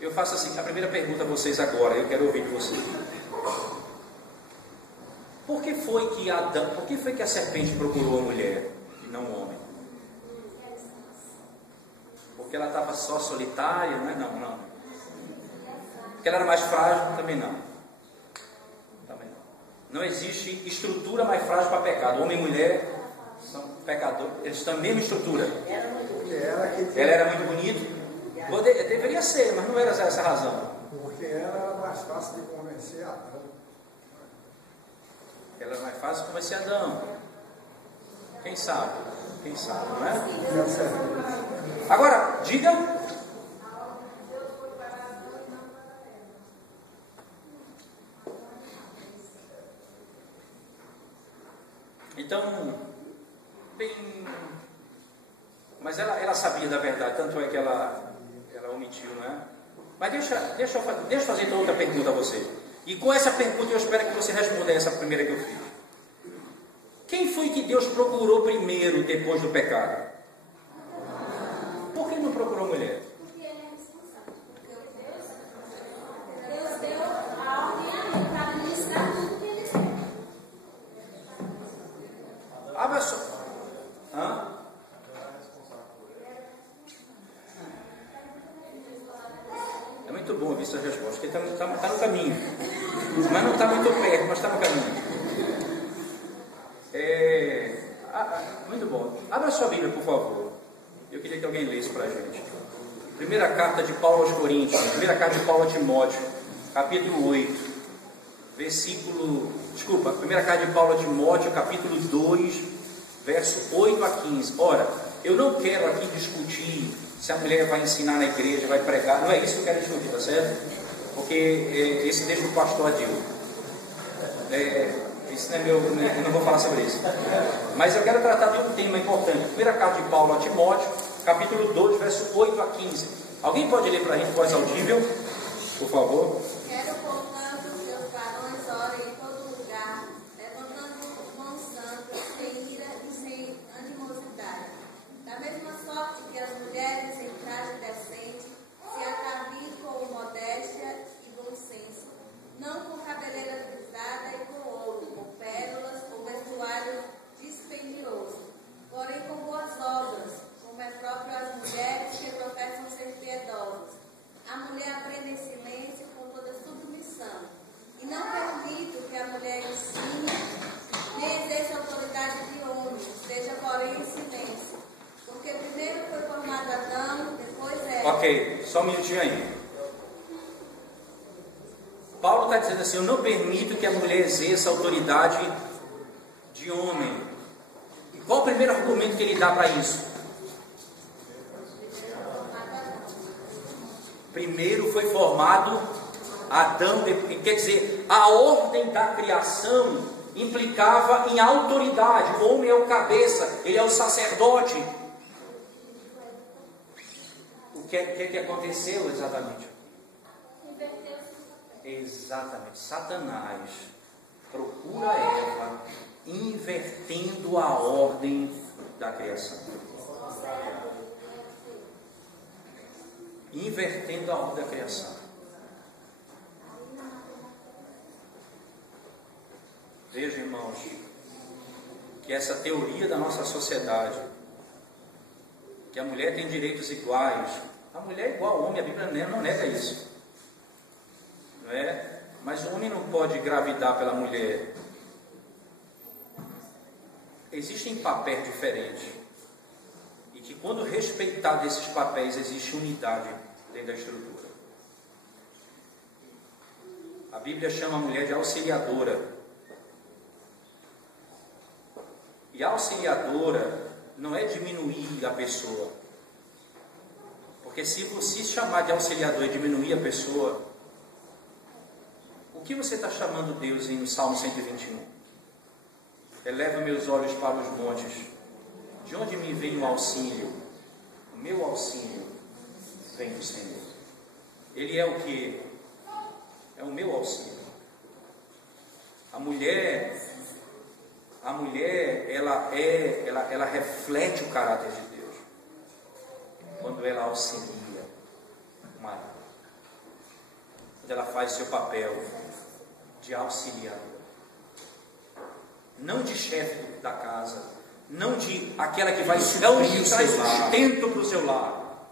eu faço assim, a primeira pergunta a vocês agora, eu quero ouvir de vocês. Por que foi que a serpente procurou a mulher e não o homem? Porque ela estava só solitária, não é? Não. Porque ela era mais frágil? Também não. Não existe estrutura mais frágil para pecado. Homem e mulher são pecadores, eles têm a mesma estrutura. Ela era muito bonita. Deveria ser, mas não era essa a razão. Porque ela era mais fácil de convencer Adão. Ela era mais fácil de convencer Adão. Quem sabe, não é? Agora, diga. Então, mas ela sabia da verdade, tanto é que ela omitiu, não é? Mas deixa eu fazer então outra pergunta a você. E com essa pergunta eu espero que você responda essa primeira que eu fiz. Quem foi que Deus procurou primeiro depois do pecado? Por que não procurou a mulher? Porque ele é responsável. Porque Deus deu a ordem para administrar tudo que ele fez. Abra só. Hã? É muito bom ouvir essa resposta, porque está no caminho. Mas não está muito perto, mas está no caminho. Muito bom. Abra sua Bíblia, por favor. Eu queria que alguém lesse para a gente. Primeira carta de Paulo aos Coríntios, primeira carta de Paulo a Timóteo, capítulo 8, primeira carta de Paulo a Timóteo, capítulo 2, verso 8 a 15. Ora, eu não quero aqui discutir se a mulher vai ensinar na igreja, vai pregar, não é isso que eu quero discutir, tá certo? Porque esse deixa o pastor Adil. Isso não é meu, eu não vou falar sobre isso. Mas eu quero tratar de um tema importante. Primeira carta de Paulo a Timóteo, capítulo 2, verso 8 a 15. Alguém pode ler para a gente, voz audível, por favor? Quero, portanto, que os varões orem em todo lugar, levantando mãos santas, sem ira e sem animosidade. Da mesma sorte que as mulheres em traje decente se ataviem com modéstia e bom senso, não com cabeleira frisada e com ouro, com pérolas, com vestuário dispendioso, porém com boas obras, como é próprio às mulheres que professam ser piedosas. A mulher aprende em silêncio com toda submissão, e não permito que a mulher ensine, nem exerça autoridade de homem, seja porém em silêncio, porque primeiro foi formado Adão, depois Eva. Ok, só um minutinho aí. Paulo está dizendo assim: eu não permito que a mulher exerça autoridade de homem. E qual o primeiro argumento que ele dá para isso? Primeiro foi formado Adão, quer dizer, a ordem da criação implicava em autoridade. O homem é o cabeça, ele é o sacerdote. O que aconteceu exatamente? Exatamente, Satanás procura Eva invertendo a ordem da criação. Invertendo a ordem da criação. Veja, irmãos, que essa teoria da nossa sociedade, que a mulher tem direitos iguais, a mulher é igual ao homem, a Bíblia não nega isso. Não é? Mas o homem não pode engravidar pela mulher. Existem papéis diferentes. E que quando respeitado esses papéis, existe unidade dentro da estrutura. A Bíblia chama a mulher de auxiliadora. E a auxiliadora não é diminuir a pessoa. Porque se você chamar de auxiliador e diminuir a pessoa, o que você está chamando Deus em Salmo 121? Eleva meus olhos para os montes. De onde me vem o auxílio? O meu auxílio vem do Senhor. Ele é o que? É o meu auxílio. A mulher, ela reflete o caráter de Deus quando ela auxilia o marido. Quando ela faz seu papel de auxiliador, não de chefe da casa, não de aquela que vai suprir o traz sustento para o seu lar.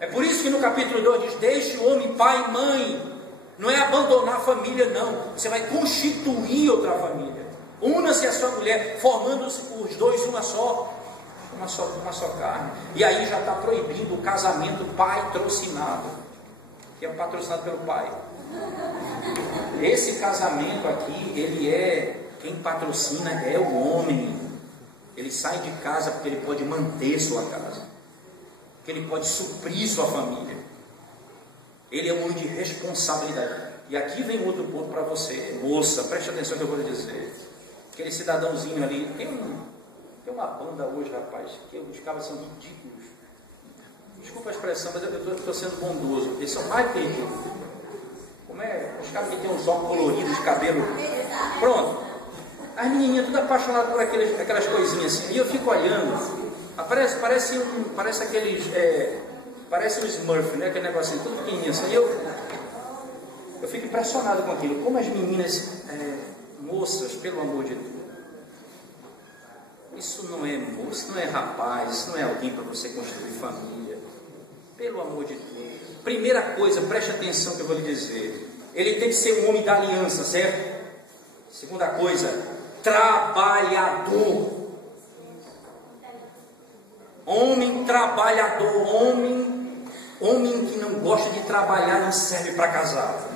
É por isso que no capítulo 2 diz: deixe o homem pai e mãe. Não é abandonar a família, não. Você vai constituir outra família. Una-se a sua mulher, formando-se os dois uma só carne. E aí já está proibindo o casamento patrocinado, que é patrocinado pelo pai. Esse casamento aqui, ele é, quem patrocina é o homem. Ele sai de casa porque ele pode manter sua casa, porque ele pode suprir sua família. Ele é um homem de responsabilidade. E aqui vem outro ponto para você, moça, preste atenção no que eu vou lhe dizer. Aquele cidadãozinho ali, tem uma banda hoje, rapaz, que os caras são ridículos. Desculpa a expressão, mas eu estou sendo bondoso. Eles são mais que ridículos. Como é? Os caras que tem uns óculos coloridos de cabelo. Pronto. As menininhas tudo apaixonadas por aquelas coisinhas assim. E eu fico olhando. Parece aqueles... parece um Smurf, né? Aquele negocinho tudo pequenininho assim. Eu fico impressionado com aquilo. Como as meninas, moças, pelo amor de Deus. Isso não é moço, isso não é rapaz, isso não é alguém para você construir família. Pelo amor de Deus. Primeira coisa, preste atenção que eu vou lhe dizer. Ele tem que ser um homem da aliança, certo? Segunda coisa, trabalhador. Homem trabalhador, homem que não gosta de trabalhar não serve para casar.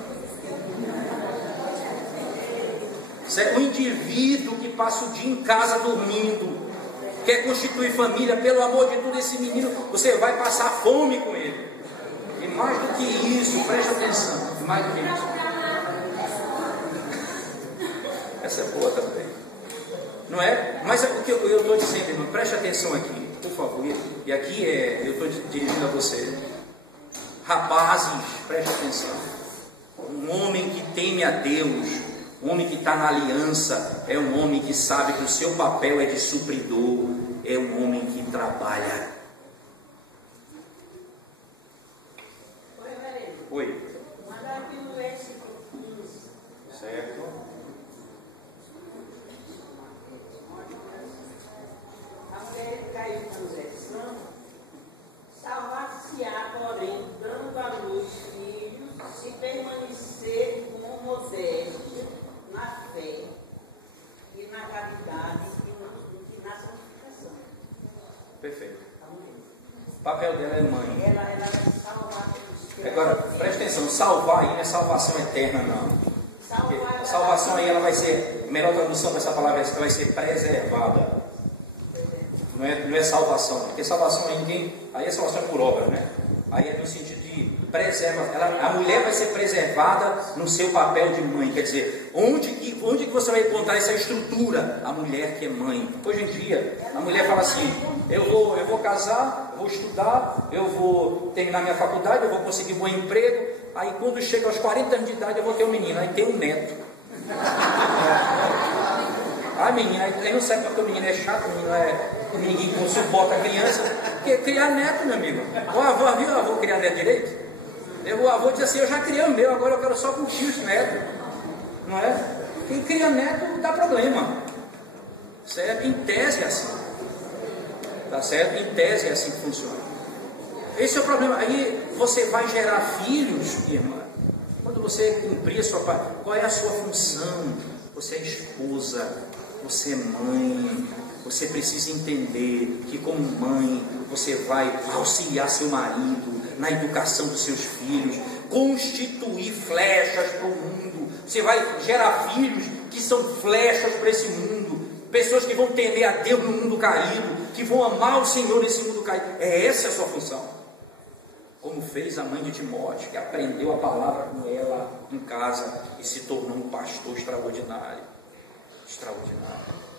O indivíduo que passa o dia em casa dormindo, quer constituir família, pelo amor de tudo, esse menino, você vai passar fome com ele. E mais do que isso, preste atenção, mais do que isso. Essa é boa também. Não é? Mas é o que eu estou dizendo, irmão, preste atenção aqui, por favor. E aqui eu estou dirigindo a você. Rapazes, preste atenção. Um homem que teme a Deus, um homem que está na aliança, é um homem que sabe que o seu papel é de supridor, é um homem que trabalha. Oi. Manda aqui no versículo 15. Certo. A mulher que caiu na injeção, salvar-se-á, porém, dando à luz filhos, se permanecer com modéstia na fé e na caridade e na santificação. Perfeito. O papel dela é mãe. Ela vai salvar os Agora, preste atenção, salvar aí não é salvação eterna, não. Porque a salvação aí ela vai ser, a melhor tradução dessa palavra é que ela vai ser preservada. Não é salvação, porque salvação aí é salvação por obra, né? Aí é no sentido de preserva. A mulher vai ser preservada no seu papel de mãe. Quer dizer, onde que você vai encontrar essa estrutura? A mulher que é mãe. Hoje em dia, a mulher fala assim: eu vou casar, vou estudar, eu vou terminar minha faculdade, eu vou conseguir um bom emprego. Aí quando chega aos 40 anos de idade, eu vou ter um menino. Aí tem um neto. A menina, aí não sabe porque o menino é chato, o menino não suporta a criança. Porque criar neto, meu amigo. O avô viu o avô criar neto direito? O avô diz assim: eu já criei o meu, agora eu quero só curtir os netos. Não é? Quem cria neto dá problema. Certo? Em tese é assim. Tá certo? Em tese é assim que funciona. Esse é o problema. Aí você vai gerar filhos, irmã. Quando você cumprir a sua parte, qual é a sua função? Você é esposa, você é mãe. Você precisa entender que, como mãe, você vai auxiliar seu marido na educação dos seus filhos, constituir flechas para o mundo. Você vai gerar filhos que são flechas para esse mundo, pessoas que vão temer a Deus no mundo caído, que vão amar o Senhor nesse mundo caído. Essa é a sua função. Como fez a mãe de Timóteo, que aprendeu a palavra com ela em casa e se tornou um pastor extraordinário. Extraordinário.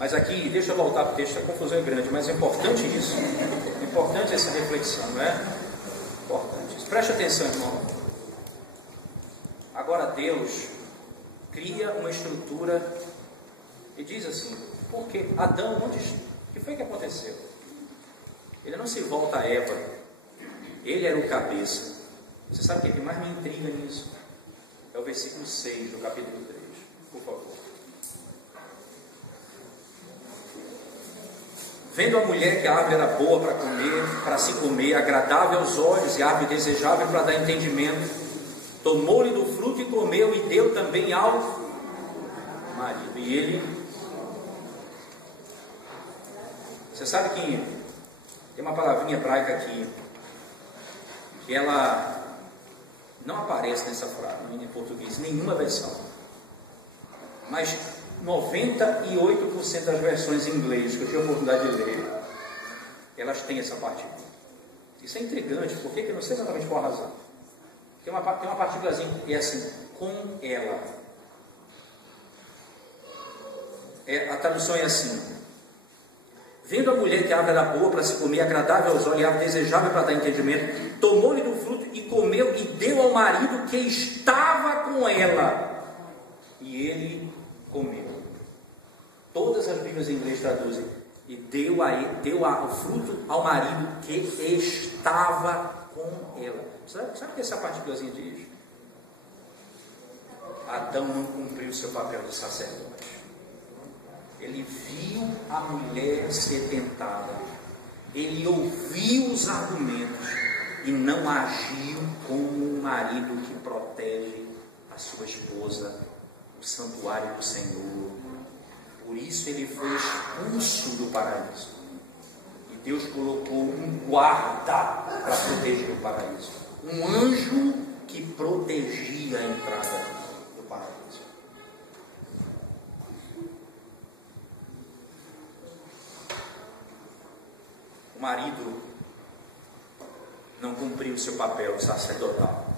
Mas aqui, deixa eu voltar para o texto, a confusão é grande, mas é importante isso. É importante essa reflexão, não é? Importante isso. Preste atenção, irmão. Agora Deus cria uma estrutura e diz assim: por quê? Adão, o que foi que aconteceu? Ele não se volta a Eva, ele era o cabeça. Você sabe o que mais me intriga nisso? É o versículo 6 do capítulo 3, por favor. Vendo a mulher que a árvore era boa para comer, para se comer, agradável aos olhos e árvore desejável para dar entendimento, tomou-lhe do fruto e comeu, e deu também ao marido. E ele, você sabe que tem uma palavrinha hebraica aqui, que ela não aparece nessa frase em português, nenhuma versão, mas 98% das versões em inglês que eu tive a oportunidade de ler, elas têm essa partícula. Isso é intrigante, porque eu não sei exatamente qual a razão. Tem uma partículazinha que é assim: com ela. A tradução é assim: vendo a mulher que a árvore era boa para se comer, agradável aos olhos e árvore desejável para dar entendimento, tomou-lhe do fruto e comeu, e deu ao marido que estava com ela, e ele comeu. Todas as Bíblias em inglês traduzem: e deu o fruto ao marido que estava com ela. Sabe o que essa partículazinha diz? Adão não cumpriu seu papel de sacerdote. Ele viu a mulher ser tentada, ele ouviu os argumentos, e não agiu como um marido que protege a sua esposa, o santuário do Senhor. Por isso ele foi expulso do paraíso. E Deus colocou um guarda para proteger o paraíso. Um anjo que protegia a entrada do paraíso. O marido não cumpriu o seu papel sacerdotal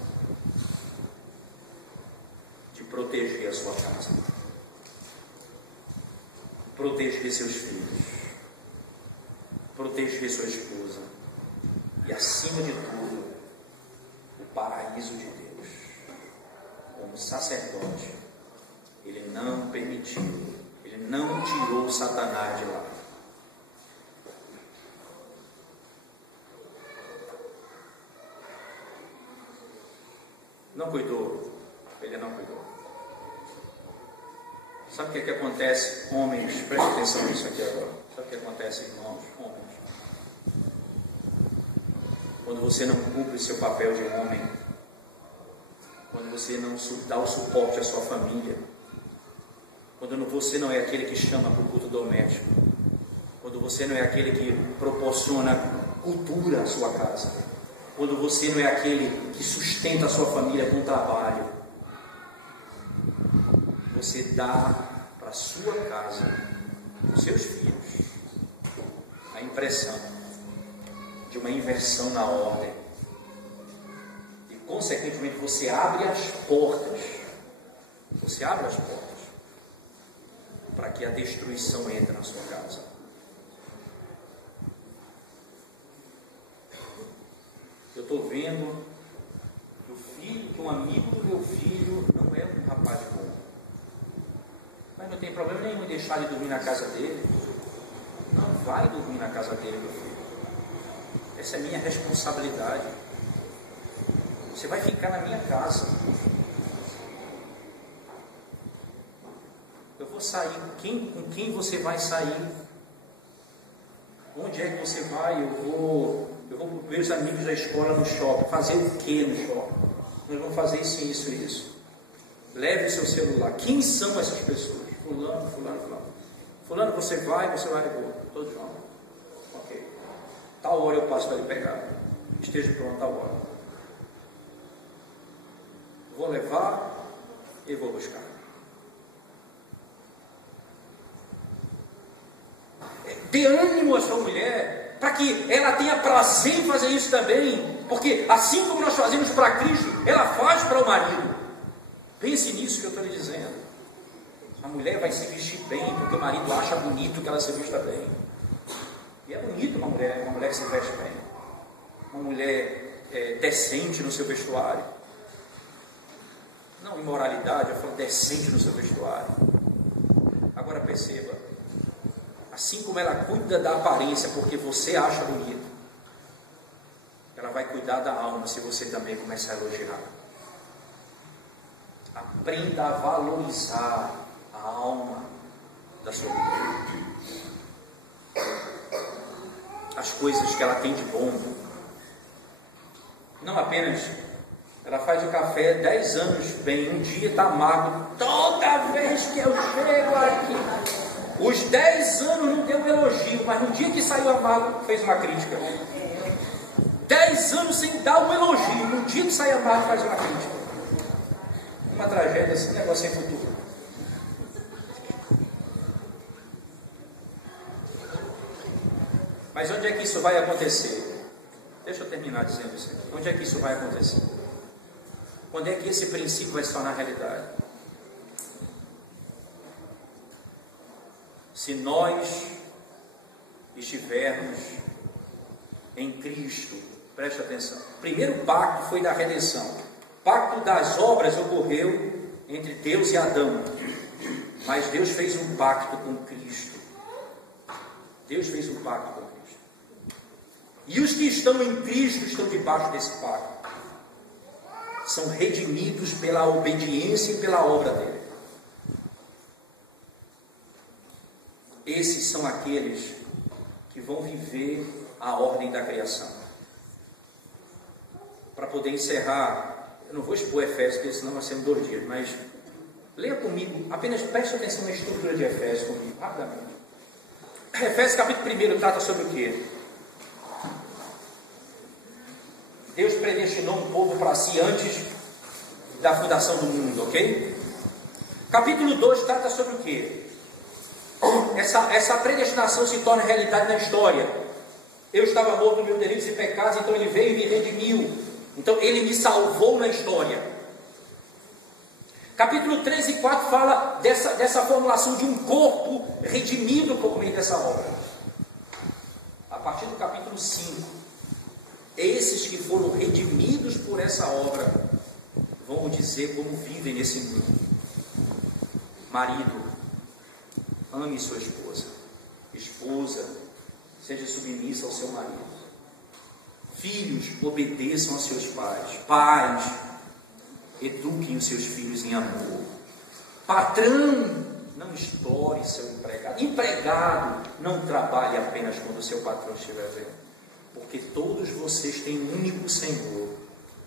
de proteger a sua casa, proteger seus filhos, proteger sua esposa e, acima de tudo, o paraíso de Deus. Como sacerdote, ele não permitiu, ele não tirou Satanás de lá. Não cuidou, ele não cuidou. Sabe o que é que acontece, homens? Preste atenção nisso aqui agora. Sabe o que acontece, irmãos, homens? Quando você não cumpre o seu papel de homem, quando você não dá o suporte à sua família, quando você não é aquele que chama para o culto doméstico, quando você não é aquele que proporciona cultura à sua casa, quando você não é aquele que sustenta a sua família com trabalho, você dá para a sua casa, para os seus filhos, a impressão de uma inversão na ordem. E, consequentemente, você abre as portas para que a destruição entre na sua casa. Eu estou vendo que um amigo do meu filho não é um rapaz bom. Mas não tem problema nenhum em deixar ele dormir na casa dele. Não vai dormir na casa dele, meu filho. Essa é minha responsabilidade. Você vai ficar na minha casa. Eu vou sair. Com quem você vai sair? Onde é que você vai? Eu vou com meus amigos da escola no shopping. Fazer o que no shopping? Nós vamos fazer isso. Leve o seu celular. Quem são essas pessoas? Fulano. Fulano, você vai, todos vão. Ok. Tal hora eu passo para ele pegar. Esteja pronto, tal hora. Vou levar e vou buscar. Dê ânimo à sua mulher, para que ela tenha prazer em fazer isso também. Porque assim como nós fazemos para Cristo, ela faz para o marido. Pense nisso que eu estou lhe dizendo. A mulher vai se vestir bem, porque o marido acha bonito que ela se vista bem. E é bonito uma mulher que se veste bem. Uma mulher decente no seu vestuário. Não imoralidade, eu falo decente no seu vestuário. Agora perceba, assim como ela cuida da aparência porque você acha bonito, ela vai cuidar da alma se você também começar a elogiar. Aprenda a valorizar a alma da sua mulher, as coisas que ela tem de bom. Não apenas ela faz o café 10 anos bem, um dia está amargo. Toda vez que eu chego aqui, os 10 anos não deu um elogio, mas no dia que saiu amargo fez uma crítica. 10 anos sem dar um elogio, no dia que sai amargo faz uma crítica. Uma tragédia, esse negócio sem futuro. Mas onde é que isso vai acontecer? Deixa eu terminar dizendo isso aqui. Onde é que isso vai acontecer? Quando é que esse princípio vai se tornar realidade? Se nós estivermos em Cristo, preste atenção. O primeiro pacto foi da redenção. O pacto das obras ocorreu entre Deus e Adão. Mas Deus fez um pacto com Cristo. Deus fez um pacto com Cristo. E os que estão em Cristo estão debaixo desse pacto. São redimidos pela obediência e pela obra dele. Esses são aqueles que vão viver a ordem da criação. para poder encerrar, eu não vou expor Efésios, porque senão nós temos 2 dias, mas leia comigo, apenas preste atenção na estrutura de Efésios comigo, rapidamente. Efésios capítulo 1 trata sobre o quê? Deus predestinou um povo para si antes da fundação do mundo, ok? Capítulo 2 trata sobre o quê? Essa predestinação se torna realidade na história. Eu estava morto nos meus delitos e pecados, então Ele veio e me redimiu. Então Ele me salvou na história. Capítulo 3 e 4 fala dessa formulação de um corpo redimido por meio dessa obra. A partir do capítulo 5, esses que foram redimidos por essa obra vão dizer como vivem nesse mundo. Marido, ame sua esposa. Esposa, seja submissa ao seu marido. Filhos, obedeçam a seus pais. Pais, eduquem os seus filhos em amor. Patrão, não explore seu empregado. Empregado, não trabalhe apenas quando o seu patrão estiver vendo. Porque todos vocês têm um único Senhor,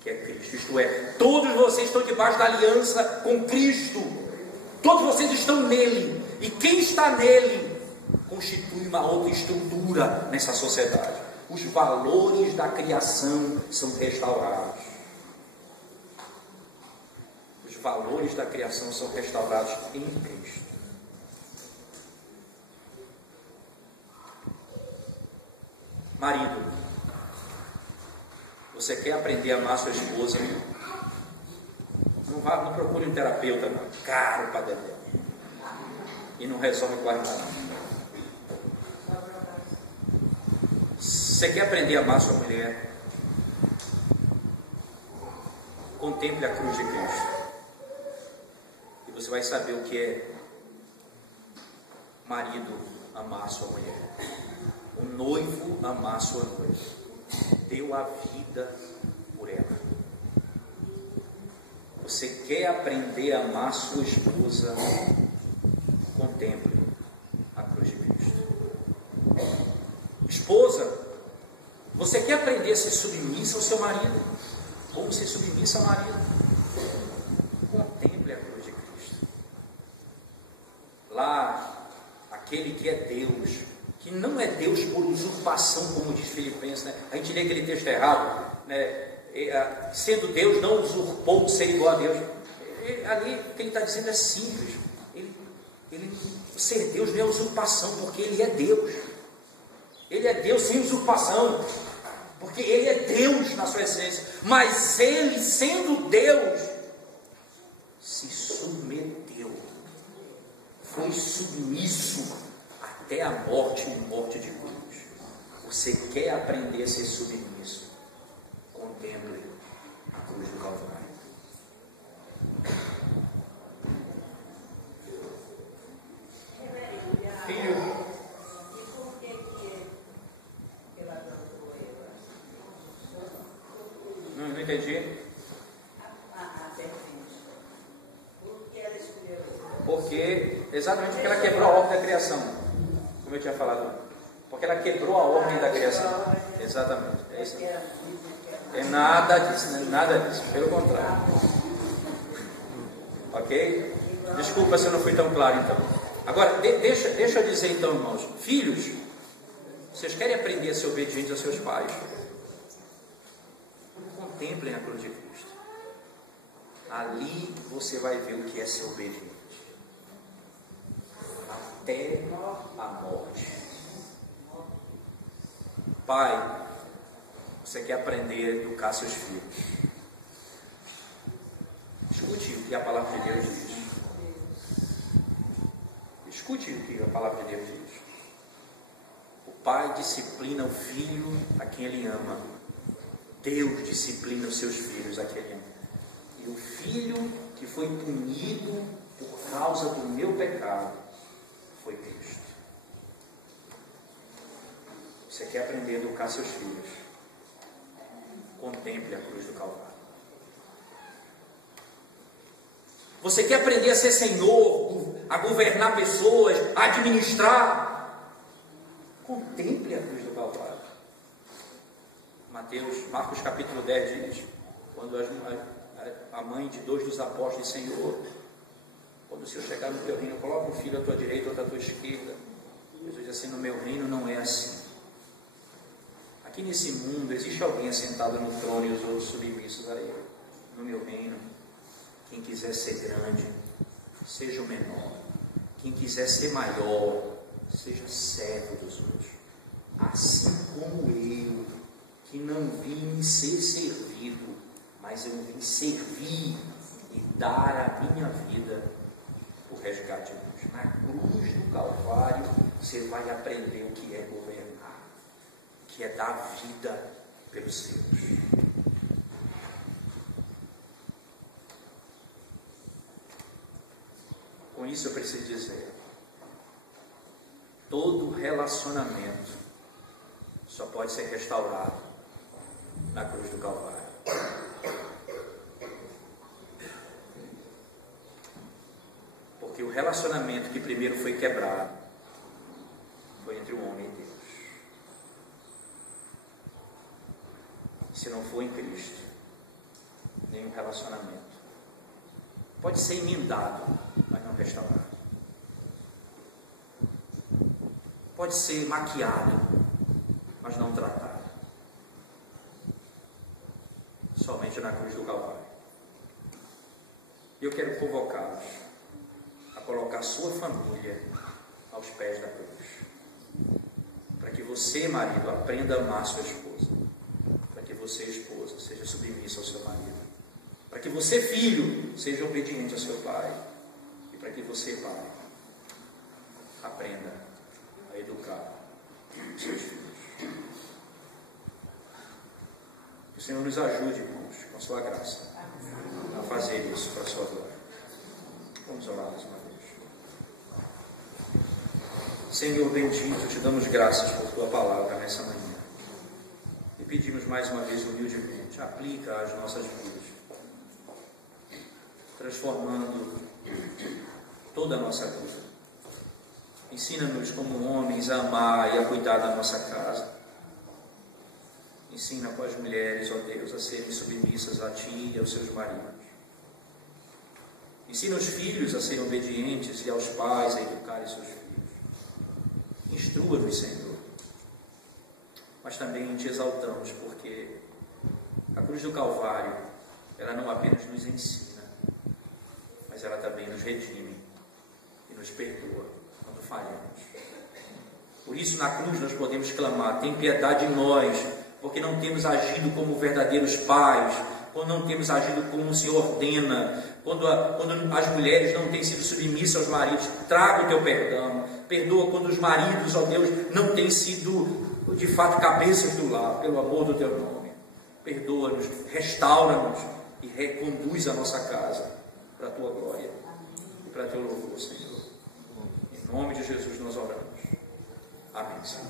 que é Cristo. Isto é, todos vocês estão debaixo da aliança com Cristo. Todos vocês estão nele. E quem está nele constitui uma outra estrutura nessa sociedade. Os valores da criação são restaurados. Os valores da criação são restaurados em Cristo. Marido, você quer aprender a amar sua esposa? Não procure um terapeuta, não. Caro para Dedé. E não resolve quase nada. Você quer aprender a amar sua mulher? Contemple a cruz de Cristo. E você vai saber o que é marido amar sua mulher. O noivo amar sua noiva. Deu a vida por ela. Você quer aprender a amar sua esposa? Contemple a cruz de Cristo. Esposa, você quer aprender a ser submissa ao seu marido? Como ser submissa ao marido? Contemple a cruz de Cristo. Lá, aquele que é Deus, que não é Deus por usurpação, como diz Filipenses, né? A gente lê aquele texto errado, né? Sendo Deus, não usurpou de ser igual a Deus. Ali, o que ele está dizendo é simples. Ser Deus não é usurpação, porque Ele é Deus. Ele é Deus sem usurpação, porque Ele é Deus na sua essência. Mas Ele, sendo Deus, se submeteu, foi submisso até a morte e morte de cruz. Você quer aprender a ser submisso? Contemple a cruz do Calvário. Filho, E por que ela dançou ela? não entendi. A serpente. Por que ela escolheu ela? Porque, exatamente porque ela quebrou a ordem da criação. Como eu tinha falado. Porque ela quebrou a ordem da criação. Exatamente. É isso. É nada disso, nada disso. Pelo contrário. Ok? Desculpa se eu não fui tão claro então. Agora, deixa eu dizer então, irmãos. Filhos, vocês querem aprender a ser obedientes aos seus pais? Contemplem a cruz de Cristo. Ali você vai ver o que é ser obediente. Até a morte. Pai, você quer aprender a educar seus filhos? Escute o que a palavra de Deus diz. Escute o que a palavra de Deus diz. O pai disciplina o filho a quem ele ama. Deus disciplina os seus filhos a quem ele ama. E o filho que foi punido por causa do meu pecado foi Cristo. Você quer aprender a educar seus filhos? Contemple a cruz do Calvário. Você quer aprender a ser senhor, a governar pessoas, a administrar? Contemple a cruz do Calvário. Marcos capítulo 10 diz: Quando a mãe de 2 dos apóstolos, Senhor, quando o Senhor chegar no teu reino, coloca um filho à tua direita, outro à tua esquerda. Jesus diz assim: no meu reino não é assim. Aqui nesse mundo existe alguém assentado no trono e os outros submissos a ele. No meu reino, quem quiser ser grande, seja o menor. Quem quiser ser maior, seja servo dos outros. Assim como eu, que não vim ser servido, mas eu vim servir e dar a minha vida por resgate de Deus. Na cruz do Calvário, você vai aprender o que é governar, o que é dar vida pelos seus. Com isso eu preciso dizer, todo relacionamento só pode ser restaurado na cruz do Calvário. Porque o relacionamento que primeiro foi quebrado foi entre o homem e Deus. Se não for em Cristo, nenhum relacionamento pode ser emendado, mas não restaurado. Pode ser maquiado, mas não tratado. Somente na cruz do Calvário. E eu quero convocá-los a colocar sua família aos pés da cruz. Para que você, marido, aprenda a amar sua esposa. Para que você, esposa, seja submissa ao seu marido. Para que você, filho, seja obediente ao seu pai. E para que você, pai, aprenda a educar os seus filhos. Que o Senhor nos ajude, irmãos, com a sua graça, a fazer isso para a sua glória. Vamos orar mais uma vez. Senhor bendito, te damos graças por tua palavra nessa manhã. E pedimos mais uma vez humildemente, aplica às nossas vidas, transformando toda a nossa vida. Ensina-nos como homens a amar e a cuidar da nossa casa. Ensina com as mulheres, ó Deus, a serem submissas a Ti e aos seus maridos. Ensina os filhos a serem obedientes e aos pais a educarem seus filhos. Instrua-nos, Senhor. Mas também te exaltamos, porque a cruz do Calvário, ela não apenas nos ensina, mas ela também nos redime e nos perdoa quando falhamos. Por isso, na cruz nós podemos clamar: tem piedade de nós, porque não temos agido como verdadeiros pais, quando não temos agido como o Senhor ordena, quando as mulheres não têm sido submissas aos maridos. Traga o teu perdão. Perdoa quando os maridos, ó Deus, não têm sido de fato cabeças do lar, pelo amor do teu nome. Perdoa-nos, restaura-nos e reconduz a nossa casa para a tua glória e para teu louvor, Senhor. Em nome de Jesus nós oramos. Amém, Senhor.